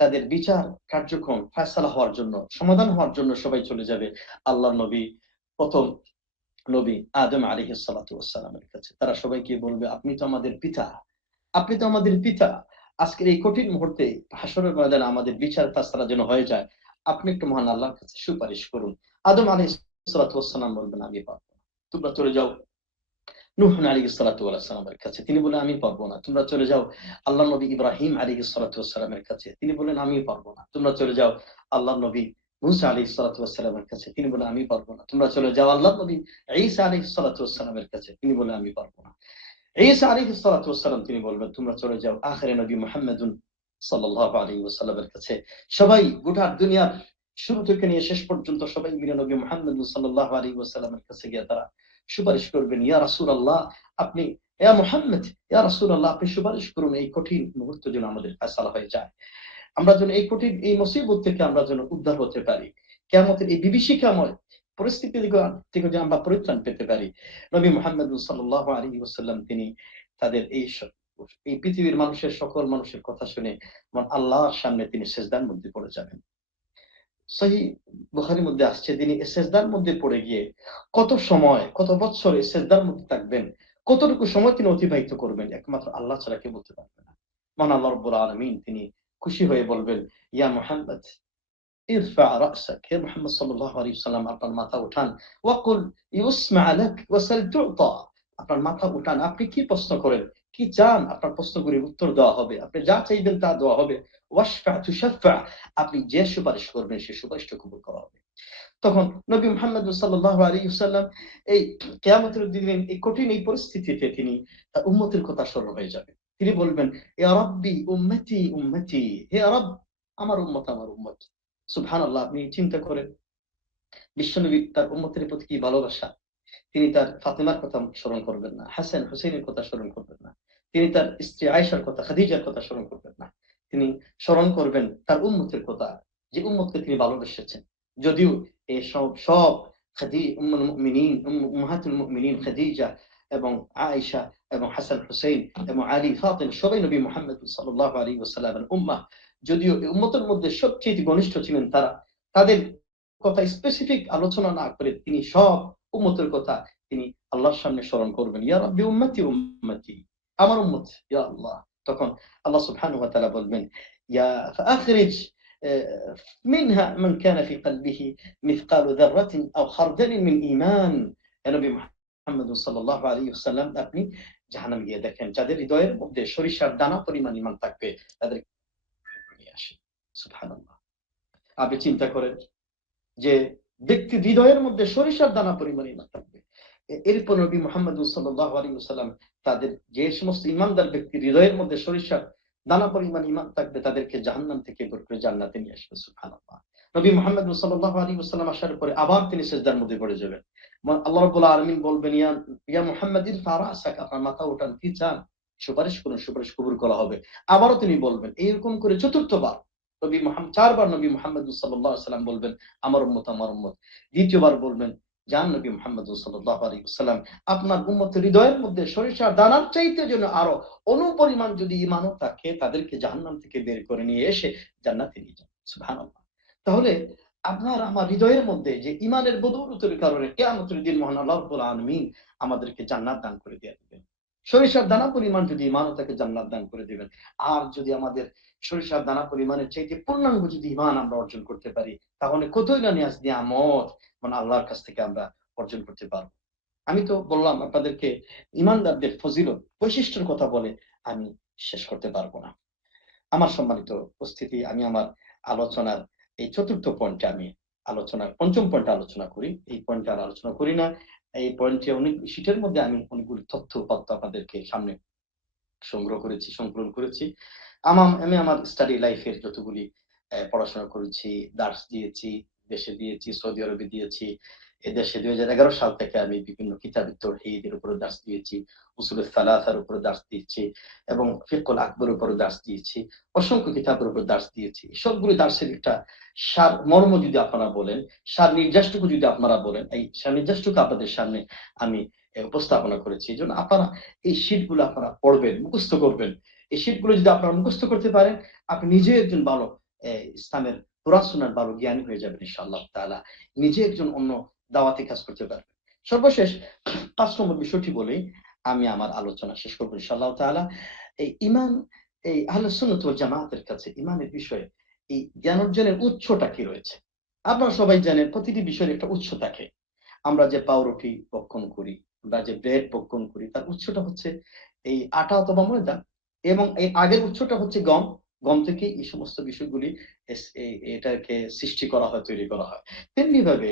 তাদের বিচার কার্যক্রম ফয়সালা হওয়ার জন্য, সমাধান হওয়ার জন্য সবাই চলে যাবে আল্লাহর নবী, প্রথম নবী আদম আলাইহিস সালাতু ওয়াস সালামের কাছে। তারা সবাই গিয়ে বলবে, আপনি তো আমাদের পিতা, আপনি তো আমাদের পিতা। আজকের এই কঠিন মুহূর্তে হাসরের ময়দানে আমাদের বিচার ফয়সালা যেন হয়ে যায়, আপনি একটু মহান আল্লাহর কাছে সুপারিশ করুন। আদম আলাইহিস সালাতু ওয়াস সালাম বলবেন, আমি পারবো না, তোমরা চলে যাও নূহ আলাইহিস সালাতু ওয়াস সালামের কাছে। তিনি বলেন, আমি পারবো না, তোমরা চলে যাও আল্লাহর নবী ইব্রাহিম আলাইহিস সালাতু ওয়াস সালামের কাছে। তিনি বলেন, আমি পারবো না, তোমরা চলে যাও আল্লাহর নবী মূসা আলাইহিস সালাতু ওয়াস সালামের কাছে। তিনি বলেন, আমি পারবো না, তোমরা চলে যাও আল্লাহর নবী ঈসা আলাইহিস সালাতু ওয়াস সালামের কাছে। তিনি বলেন, আমি পারবো না। ঈসা আলাইহিস সালাতু ওয়াস সালাম তিনি বলবেন, তোমরা চলে যাও আখিরে নবী মুহাম্মদুন সাল্লাল্লাহু আলাইহি ওয়াসাল্লামের কাছে। সবাই গোটা দুনিয়ার শুরু থেকে নিয়ে শেষ পর্যন্ত সবাই মিলে নবী মুহাম্মদ সাল্লাল্লাহু আলাইহি ওয়াসাল্লামের কাছে গিয়ে তারা সুপারিশ করবেন, ইয়া রাসূলুল্লাহ, আপনি, ইয়া মুহাম্মদ, ইয়া রাসূলুল্লাহ, আপনি সুপারিশ করুন এই কঠিন মুহূর্ত যেন আমাদের ফয়সালা হয়ে যায়, আমরা যেন এই কঠিন এই মুসিবত থেকে আমরা যেন উদ্ধার হতে পারি, কিয়ামতের এই বিভীষিকাময় পরিস্থিতি থেকে যে আমরা পরিত্রাণ পেতে পারি। নবী মুহাম্মদ সাল্লাল্লাহু আলাইহি ওয়াসাল্লাম তিনি তাদের এই পৃথিবীর মানুষের সকল মানুষের কথা শুনে আল্লাহর সামনে তিনি সেজদার মধ্যে পড়ে যাবেন। সহিহ বুখারীর মধ্যে আসছে, তিনি এই সেজদার মধ্যে পড়ে গিয়ে কত সময়, কত বছর এই সেজদার মধ্যে থাকবেন, কতটুকু সময় তিনি অতিবাহিত করবেন, একমাত্র আল্লাহ ছাড়া কেউ বলতে পারবে না। মহান আল্লাহ রাব্বুল আলামিন তিনি খুশি হয়ে বলবেন, ইয়া মুহাম্মদ ইরফা রাসাক, হে মুহাম্মদ সাল্লাল্লাহু আলাইহি ওয়াসাল্লাম, আপনার মাথা উঠান, ওয়াকুল ইউসমা লাক ওয়াসাল তুতা, আপনার মাথা উঠান, আপনি কি প্রশ্ন করেন, কি চান, আপনার প্রশ্নগুলির উত্তর দেওয়া হবে, আপনি যা চাইবেন তা দেওয়া হবে। ওয়াশফা তুশাফা, আপনি যে সুপারিশ করবেন সেই সুপারিশটা কবুল করা হবে। তখন নবী মুহাম্মদ সাল্লাল্লাহু আলাইহি ওয়াসাল্লাম এই কিয়ামতের দিনের এই কঠিন এই পরিস্থিতিতে তিনি তার উম্মতের কথা স্মরণ হয়ে যাবে। তিনি বলবেন, ইয়া রাব্বি উম্মতি উম্মতি, হে রব, আমার উম্মত আমার উম্মত। সুবহানাল্লাহ, আপনি চিন্তা করেন বিশ্বনবী তার উম্মতের প্রতি কি ভালোবাসা। তিনি তার ফাতেমার কথা স্মরণ করবেন না, হাসান হুসাইনের কথা স্মরণ করবেন না, তিনি তার স্ত্রী আয়েশার কথা, খাদিজার কথা স্মরণ করবেন না, তিনি স্মরণ করবেন তার উম্মতের কথা। যে উম্মতকে তিনি ভালোবেসেছেন। যদিও এই সব উম্মুল মুমিনিন উম্মাহাতুল মুমিনিন খাদিজা এবং আয়েশা এবং হাসান হুসাইন এবং আলী ফাতিমা সবাই নবী মুহাম্মদ সাল্লাল্লাহু আলাইহি ওয়াসাল্লামের উম্মাহ। যদিও এই উম্মতের মধ্যে সবচেয়ে ঘনিষ্ঠ ছিলেন তারা, তাদের কথা স্পেসিফিক আলোচনা না করে তিনি সব উম্মতের কথা তিনি আল্লাহর সামনে স্মরণ করবেন, ইয়া রাব্বি উম্মতি উম্মতি, আমার উম্মত ইয়া আল্লাহ। তখন আল্লাহ সুবহানাহু ওয়া তাআলা বলবেন, ইয়া ফাআখরিজ মিনহা মান কানা ফি কলবিহি মিসকালু যাররাতিন আও খারদালিন মিন ঈমান। ইয়া নবী মুহাম্মদ সাল্লাল্লাহু আলাইহি ওয়াসাল্লাম, আপনি জাহান্নামে গিয়ে দেখেন যাদের হৃদয়ের মধ্যে সরিষার দানা পরিমাণ ঈমান থাকবে তাদের নিয়ে আসে। সুবহানাল্লাহ। আপনি চিন্তা করেন যে ব্যক্তি হৃদয়ের মধ্যে সরিষার দানা পরিমাণ ঈমান থাকবে। এরপর নবী মুহাম্মদ সাল্লাল্লাহু আলাইহি ওয়াসাল্লাম তাদের যে সমস্ত ঈমানদার ব্যক্তির হৃদয়ের মধ্যে সরিষার দানা পরিমাণ ঈমান থাকবে তাদেরকে জাহান্নাম থেকে বের করে জান্নাতে নিয়ে আসবে। সুবহানাল্লাহ। নবী মুহাম্মদ সাল্লাল্লাহু আলাইহি ওয়াসাল্লাম আসার পরে আবার তিনি সিজদার মধ্যে পড়ে যাবেন। আল্লাহ রাব্বুল আলামিন বলবেন, ইয়া মুহাম্মদ ইরফা রাসাক, আপনার মাথা উঠান, কি চান? সুপারিশ করুন, সুপারিশ কবুল করা হবে। আবারও তিনি বলবেন, এইরকম করে চতুর্থবার নবী মুহাম্মদ, চারবার নবী মুহাম্মদ সাল্লাল্লাহু আলাইহি ওয়াসাল্লাম বলবেন, আমার উম্মত আমার উম্মত। দ্বিতীয়বার বলবেন, জান নবী মুহাম্মদ সাল্লাল্লাহু আলাইহি ওয়াসাল্লাম, আপনার উম্মতের হৃদয়ের মধ্যে সরিষার দানার চাইতে যেন আরো অনুপরিমাণ যদি ঈমানও থাকে তাদেরকে জাহান্নাম থেকে বের করে নিয়ে এসে জান্নাতে নিয়ে যান। সুবহানাল্লাহ। তাহলে আপনার আমার হৃদয়ের মধ্যে যে ঈমানের বদৌলতের কারণে কিয়ামতের দিন মহান আল্লাহ রাব্বুল আলামিন আমাদেরকে জান্নাত দান করে দিয়ে দিবেন। সরিষার দানা পরিমাণ যদি ঈমানও থাকে জান্নাত দান করে দিবেন। আর যদি আমাদের সরিষার দানা পরিমাণের চাইতে পূর্ণাঙ্গ যদি ঈমান আমরা অর্জন করতে পারি, তাহলে কতই না নিয়ামত মানে আল্লাহর কাছ থেকে আমরা অর্জন করতে পারবো। আমি তো বললাম আপনাদেরকে ঈমানদারদের ফজিলত বৈশিষ্ট্যের কথা বলে আমি শেষ করতে পারবো না। আমার সম্মানিত উপস্থিতি, আমি আমার আলোচনার এই চতুর্থ পয়েন্টে আমি পঞ্চম পয়েন্টে আলোচনা করি। এই পয়েন্টে আর আলোচনা করি না। এই পয়েন্টে অনেক শীটের মধ্যে আমি অনেকগুলি তথ্য উপাত্ত আপনাদেরকে সামনে সংকলন করেছি। আমি আমার স্টাডি লাইফের যতগুলি পড়াশোনা করেছি, দার্স দিয়েছি, দেশে দিয়েছি, সৌদি আরবে দিয়েছি। এদেশে 2011 সাল থেকে আমি বিভিন্ন কিতাবে তাওহীদের উপরে দার্স দিয়েছি, উসুলুস সালাসার উপরে দার্স দিয়েছি এবং ফিকহুল আকবরের উপরে দার্স দিয়েছি, অসংখ্য কিতাবের উপর দার্স দিয়েছি। সবগুলো দার্সের একটা সার মর্ম যদি আপনারা বলেন, সার নির্যাসটুকু যদি আপনারা বলেন, এই সার নির্যাসটুকু আপনাদের সামনে আমি উপস্থাপনা করেছি। এজন্য আপনারা এই শীটগুলো আপনারা পড়বেন, মুখস্থ করবেন। এই শীটগুলো যদি আপনারা মুখস্থ করতে পারেন, আপনি নিজে একজন ভালো ইসলামের কুরআন সুন্নাহর ভালো জ্ঞানী হয়ে যাবেন ইনশাআল্লাহ তাআলা। নিজে একজন অন্য দাওয়াতি কাজ করতে পারবেন। সর্বশেষ 5 নম্বর বিষয়টি বলেই আমি আমার আলোচনা শেষ করব ইনশাআল্লাহ তাআলা। এই ঈমান, এই আহলে সুন্নাত ওয়াল জামাতের কাছে ঈমানের বিষয়ে এই জ্ঞান অর্জনের উৎসটা কি রয়েছে? আপনারা সবাই জানেন প্রতিটি বিষয়ের একটা উৎস থাকে। আমরা যে পাউরুটি ভক্ষণ করি বা যে ব্রেড ভক্ষণ করি তার উৎসটা হচ্ছে এই আটা অথবা ময়দা, এবং এর আগের উৎসটা হচ্ছে গম। গম থেকে এই সমস্ত বিষয়গুলি এটাকে সৃষ্টি করা হয়, তৈরি করা হয়। তেমনি ভাবে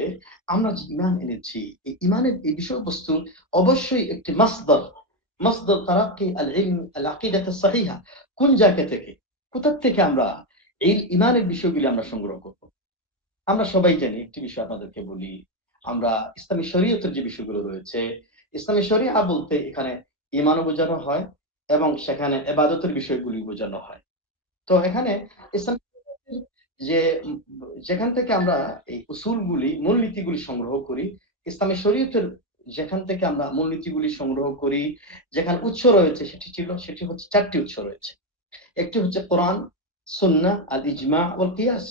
আমরা যে ঈমান এনেছি, এই ঈমানের এই বিষয়বস্তু অবশ্যই একটি মাসদার তারাক্কি আল ইলম আল আকীদাত আস সাহিহা। কোন জায়গা থেকে, কোথা থেকে আমরা এই ঈমানের বিষয়গুলি আমরা সংগ্রহ করব? আমরা সবাই জানি, একটি বিষয় আপনাদেরকে বলি, আমরা ইসলামী শরীয়তের যে বিষয়গুলো রয়েছে, ইসলামী শরিয়া বলতে এখানে ঈমানও বোঝানো হয় এবং সেখানে ইবাদতের বিষয়গুলি বোঝানো হয়। তো এখানে ইসলামী শরীয়তের যে যেখান থেকে আমরা এই উসুলগুলি, মূলনীতিগুলি সংগ্রহ করি, ইসলামী শরীয়তের যেখান থেকে আমরা মূলনীতিগুলি সংগ্রহ করি, যেখানে উৎস রয়েছে সেটি হচ্ছে 4টি উৎস রয়েছে। একটি হচ্ছে কোরআন, সুন্নাহ, আল ইজমা ওয়াল কিয়াস।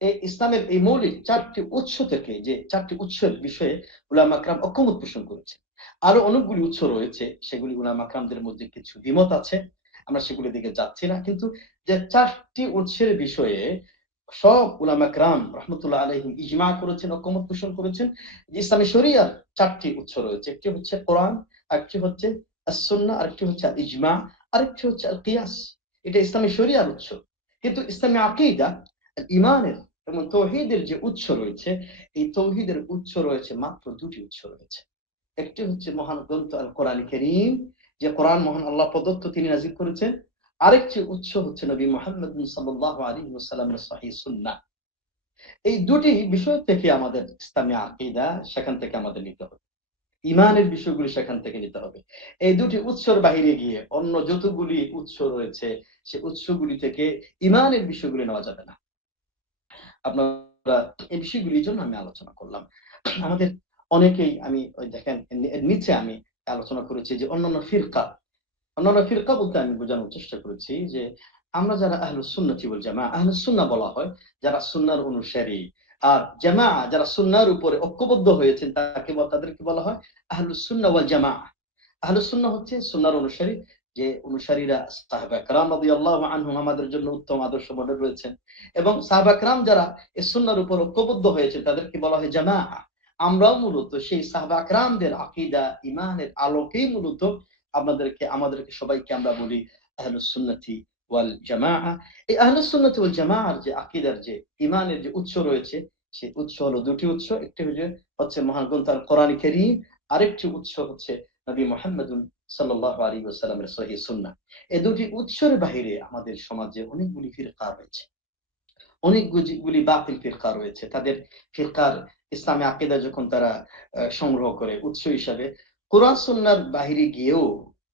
এই ইসলামের এই মৌলিক 4টি উৎস থেকে, যে 4টি উৎসের বিষয়ে উলামা কেরাম ঐকমত্য পোষণ করেছে। আরো অনেকগুলি উৎস রয়েছে, সেগুলি উলামা কেরামদের মধ্যে কিছু দ্বিমত আছে, আমরা সেগুলির দিকে যাচ্ছি না। কিন্তু যে 4টি উৎসের বিষয়ে সব উলামা কেরাম রাহমাতুল্লাহ আলাইহিম ইজমা করেছেন, ঐকমত্য পোষণ করেছেন যে ইসলামী শরিয়ার 4টি উৎস রয়েছে। একটি হচ্ছে কোরআন, আরেকটি হচ্ছে আস-সুন্নাহ, আরেকটি হচ্ছে আল ইজমা, আরেকটি হচ্ছে আল কিয়াস। এটা ইসলামী শরিয়ার উৎস। কিন্তু ইসলামী আকীদা, ঈমানের এবং তাওহীদের যে উৎস রয়েছে, এই তাওহীদের উৎস রয়েছে মাত্র 2টি উৎস রয়েছে। একটি হচ্ছে মহান গ্রন্থ আল কোরআন কারীম, যে কোরআন মহান আল্লাহ প্রদত্ত, তিনি নাযিল করেছেন। আরেকটি উৎস হচ্ছে নবী মুহাম্মদ সাল্লাল্লাহু আলাইহি ওয়াসাল্লামের সহিহ সুন্নাহ। এই দুটি বিষয় থেকে আমাদের ইসলামী আকীদা, সেখান থেকে আমাদের নিতে হবে। ঈমানের বিষয়গুলি সেখান থেকে নিতে হবে। এই দুটি উৎসর বাহিরে গিয়ে অন্য যতগুলি উৎস রয়েছে, সে উৎসগুলি থেকে ঈমানের বিষয়গুলি নেওয়া যাবে না। আপনারা এই বিষয়গুলির জন্য আমি আলোচনা করলাম। আমাদের অনেকেই আমি ওই দেখেন এর নিচে আমি আলোচনা করেছি যে অন্যান্য ফিরকা বলতে আমি বোঝানোর চেষ্টা করেছি যে আমরা যারা আহলুস সুন্নাতি ওয়াল জামাআহ, আহলুস সুন্নাহ বলা হয় যারা সুন্নাহর অনুসারী, আর জামাআহ যারা সুন্নাহর উপরে ঐক্যবদ্ধ হয়েছেন তাদেরকে বলা হয় আহলুস সুন্নাহ ওয়াল জামাআহ। আহলুস সুন্নাহ হচ্ছে সুন্নাহর অনুসারী, যে অনুসারীরা সাহাবা কেরাম রাদিয়াল্লাহু আনহুম আমাদের জন্য উত্তম আদর্শ মডেল রয়েছেন, এবং সাহাবা কেরাম যারা এই সুন্নাহর উপর ঐক্যবদ্ধ হয়েছে তাদেরকে বলা হয় জামাআহ। আমরাও মূলত সেই সাহাবা কেরামদের আকীদা ঈমানের আলোকেই মূলত আমাদেরকে সবাইকে আমরা বলি আহলুস সুন্নাতি ওয়াল জামাআহ। এই আহলুস সুন্নাতি ওয়াল জামাআর যে আকীদার যে ঈমানের যে উৎস রয়েছে, সেই উৎস হলো দুটি উৎস। একটি হচ্ছে মহান গ্রন্থ আল কোরআন কারীম, আরেকটি উৎস হচ্ছে নবী মুহাম্মদুন সাল্লাল্লাহু আলাইহি ওয়াসাল্লামের সহিহ সুন্নাহ। এই দুটি উৎসের বাইরে আমাদের সমাজে অনেকগুলি ফিরকা রয়েছে, অনেকগুলি বাতিল ফিরকা রয়েছে। তাদের ফিরকার ইসলামী আকীদা যখন তারা সংগ্রহ করে উৎস হিসাবে কোরআন সুন্নাহর বাহিরে গিয়েও,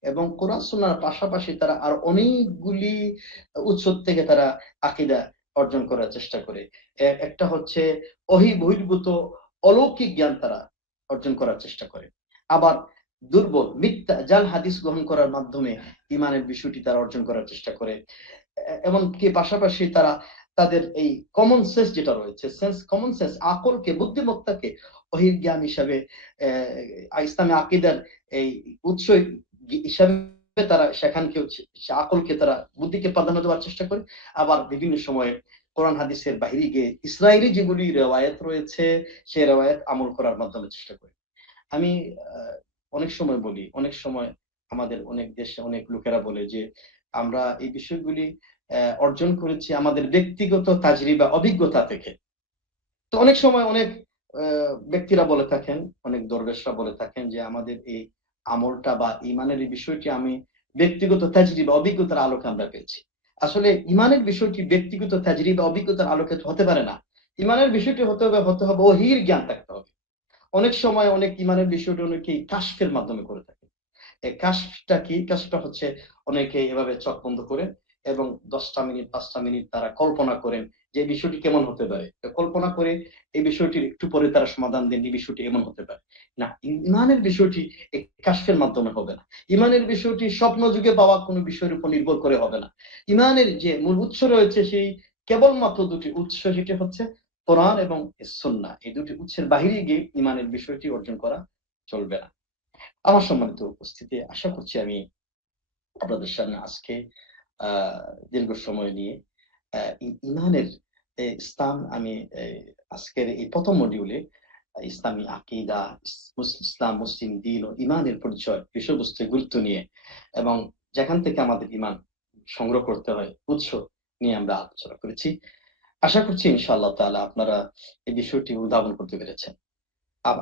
এবং কোরআন সুন্নাহর পাশাপাশি তারা আর অনেকগুলি উৎস থেকে তারা আকীদা অর্জন করার চেষ্টা করে। একটা হচ্ছে ওহী বহির্ভূত অলৌকিক জ্ঞান তারা অর্জন করার চেষ্টা করে। আবার দুর্বল মিথ্যা জাল হাদিস গ্রহণ করার মাধ্যমে ঈমানের বিষয়টি তারা অর্জন করার চেষ্টা করে। এমনকি পাশাপাশি তারা তাদের এই কমন সেন্স যেটা রয়েছে, কমন সেন্স আকলকে, বুদ্ধিমত্তাকে ওহীর জ্ঞান হিসাবে ইসলামী আকীদার এই উৎস হিসাবে তারা সেখানকে আকলকে, তারা বুদ্ধিকে প্রাধান্য দেওয়ার চেষ্টা করে। আবার বিভিন্ন সময়ে কোরআন হাদিসের বাহিরে গিয়ে ইসরায়েলি যেগুলি রেওয়ায়েত রয়েছে সেই রেওয়ায়েত আমল করার মাধ্যমে চেষ্টা করে। আমি অনেক সময় বলি, অনেক সময় আমাদের অনেক দেশে অনেক লোকেরা বলে যে আমরা এই বিষয়গুলি অর্জন করেছি আমাদের ব্যক্তিগত তাজরিবা, অভিজ্ঞতা থেকে। তো অনেক সময় অনেক ব্যক্তিরা বলে থাকেন, অনেক দরবেশরা বলে থাকেন যে আমাদের এই আমলটা বা ঈমানের এই বিষয়টি আমি ব্যক্তিগত তাজরিবা, অভিজ্ঞতার আলোকে আমরা পেয়েছি। আসলে ঈমানের বিষয়টি ব্যক্তিগত তাজরিবা, অভিজ্ঞতার আলোকে হতে পারে না। ঈমানের বিষয়টি হতে হবে ওহীর জ্ঞান থাকতে হবে। অনেক সময় অনেক ঈমানের বিষয়টি অনেকেই কাশফের মাধ্যমে করে থাকে। এই কাশফটা কি? কাশফটা হচ্ছে অনেকে এভাবে চোখ বন্ধ করে এবং 10টা মিনিট 5টা মিনিট তারা কল্পনা করেন যে এই বিষয়টি কেমন হতে পারে। তো কল্পনা করে এই বিষয়টির একটু পরে তারা সমাধান দেন, এই বিষয়টি এমন হতে পারে। না, ঈমানের বিষয়টি এই কাশফের মাধ্যমে হবে না। ঈমানের বিষয়টি স্বপ্ন যুগে পাওয়া কোনো বিষয়ের উপর নির্ভর করে হবে না। ঈমানের যে মূল উৎস রয়েছে সেই কেবলমাত্র দুটি উৎস, সেটি হচ্ছে কোরআন এবং সুন্নাহ। এই দুটি উৎসের বাহিরে গিয়ে ঈমানের বিষয়টি অর্জন করা চলবে না। আমার সম্মানিত উপস্থিতি, আশা করছি আমি আপনাদের সামনে আজকে দীর্ঘ সময় নিয়ে ঈমানের ইসলাম, আমি আজকের এই প্রথম মডিউলে ইসলামী আকীদা, ইসলাম, মুসলিম দ্বীন ও ঈমানের পরিচয় বিষয়বস্তুর গুরুত্ব নিয়ে, এবং যেখান থেকে আমাদের ঈমান সংগ্রহ করতে হয় উৎস নিয়ে আমরা আলোচনা করেছি। আশা করছি ইনশাআল্লাহ তাআলা আপনারা এই বিষয়টি উদ্ভাবন করতে পেরেছেন।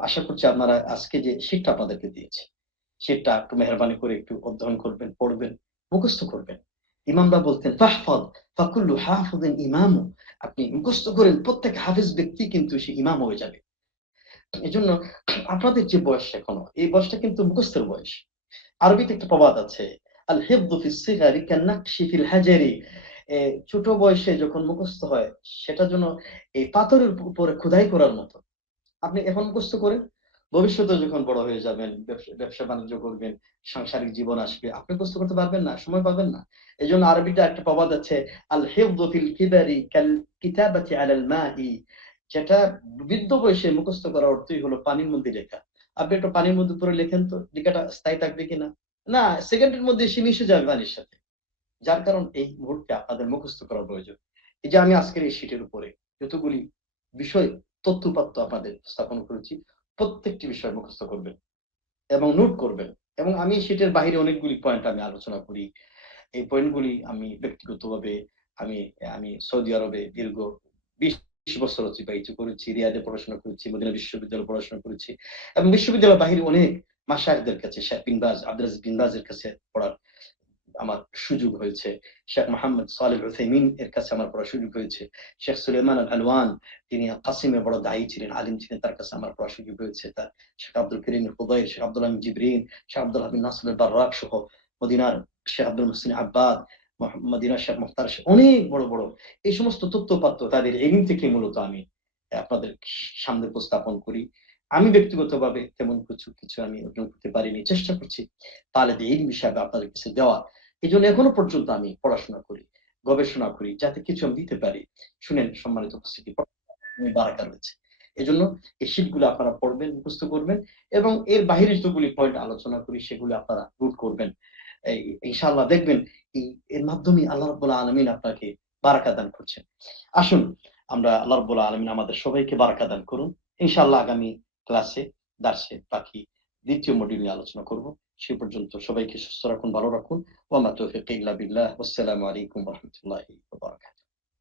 আশা করছি আপনারা আজকে যে শিক্ষা আপনাদেরকে দিয়েছি সেটা একটু মেহরবানি করে একটু অধ্যয়ন করবেন, পড়বেন, মুখস্থ করবেন। ইমামরা বলতেন ফাহফাজ ফাকুল্লু হাফিজিন ইমামু। আপনি মুখস্থ করেন, প্রত্যেক হাফেজ ব্যক্তি কিন্তু সে ইমাম হয়ে যাবে। এজন্য আপনাদের যে বয়স এখনো, এই বয়সটা কিন্তু মুখস্থের বয়স। আরবিতে একটা প্রবাদ আছে, আল হিফযু ফিস সিগারি কান্নাকশি ফিল হাজারি। ছোট বয়সে যখন মুখস্থ হয় সেটা যেন এই পাথরের উপরে খোদাই করার মতো। আপনি এখন মুখস্থ করেন, ভবিষ্যতে যখন বড় হয়ে যাবেন, ব্যবসা বাণিজ্য করবেন, সাংসারিক জীবন আসবে, আপনি মুখস্থ করতে পারবেন না, সময় পাবেন না। এজন্য আরবিতে একটা প্রবাদ আছে, আল হিফযু ফিল কিবারি কাল কিতাবাতি আলাল মাই। যেটা বৃদ্ধ বয়সে মুখস্থ করার অর্থই হলো পানির মধ্যে লেখা। আপনি একটু পানির মধ্যে পড়ে লেখেন তো, লেখাটা স্থায়ী থাকবে কিনা? না, সেকেন্ডের মধ্যে সে মিশে যাবে পানির সাথে। যার কারণ এই মুহূর্তে আপনাদের মুখস্থ করা প্রয়োজন। এই যে আমি আজকের এই শীটের উপরে যতগুলি বিষয় তথ্যপাত্য আপনাদের স্থাপন করেছি, প্রত্যেকটি বিষয় মুখস্থ করবেন এবং নোট করবেন। এবং আমি শীটের বাইরে অনেকগুলি পয়েন্ট আমি আলোচনা করি। এই পয়েন্টগুলি আমি ব্যক্তিগতভাবে আমি আমি সৌদি আরবে দীর্ঘ 20 বছর অতিবাহিত করেছি, রিয়াদে পড়াশোনা করেছি, মদিনা বিশ্ববিদ্যালয়ে পড়াশোনা করেছি, এবং বিশ্ববিদ্যালয়ের বাহিরে অনেক মাশায়েখদের কাছে, শেখ বিন বাজ, আব্দুল আজিজ বিন বাজের কাছে পড়ার আমার সুযোগ হয়েছে। শেখ মোহাম্মদ সালেহ উসাইমিন এর কাছে আমার পড়ার সুযোগ হয়েছে। শেখ সুলাইমান আল আলওয়ান, তিনি কাসিমের বড় দায়ী ছিলেন, আলিম ছিলেন, তার কাছে আমার পড়ার সুযোগ হয়েছে। তার শেখ আব্দুল করিম খুদাইর, শেখ আব্দুল আমিন জিবরিন, শেখ আব্দুল হামিদ নাসির বাররাক সহ মদিনার শেখ আব্দুল মুহসিন আব্বাদ, মদিনা শেখ মুখতার শেখ, অনেক বড় বড় এই সমস্ত তথ্যপাত্র তাদের এলিম থেকে মূলত আমি আপনাদের সামনে উপস্থাপন করি। আমি ব্যক্তিগতভাবে তেমন কিছু আমি অর্জন করতে পারিনি, চেষ্টা করছি তালেবে ইলম হিসাবে আপনাদের কাছে দেওয়া। এই জন্য এখনো পর্যন্ত আমি পড়াশোনা করি, গবেষণা করি, যাতে কিছু আমি দিতে পারি। শুনেন সম্মানিত উপস্থিতি, বারাকা রয়েছে। এজন্য এই শীটগুলো আপনারা পড়বেন, মুখস্থ করবেন এবং এর বাহিরে যতগুলি পয়েন্ট আলোচনা করি সেগুলো আপনারা নোট করবেন। ইনশাআল্লাহ দেখবেন এর মাধ্যমে আল্লাহ রাব্বুল আলামিন আপনাকে বারাকা দান করছেন। আসুন আমরা আল্লাহ রাব্বুল আলামিন আমাদের সবাইকে বারাকা দান করুন। ইনশাআল্লাহ আগামী ক্লাসে দার্সে বাকি দ্বিতীয় মডিউল নিয়ে আলোচনা করব। সে পর্যন্ত সবাইকে সুস্থ রাখুন, ভালো রাখুন। ওয়া মা তাওফীকি ইল্লা বিল্লাহ। ওয়াসসালামু আলাইকুম ওয়া রাহমাতুল্লাহি ওয়া বারাকাতুহু।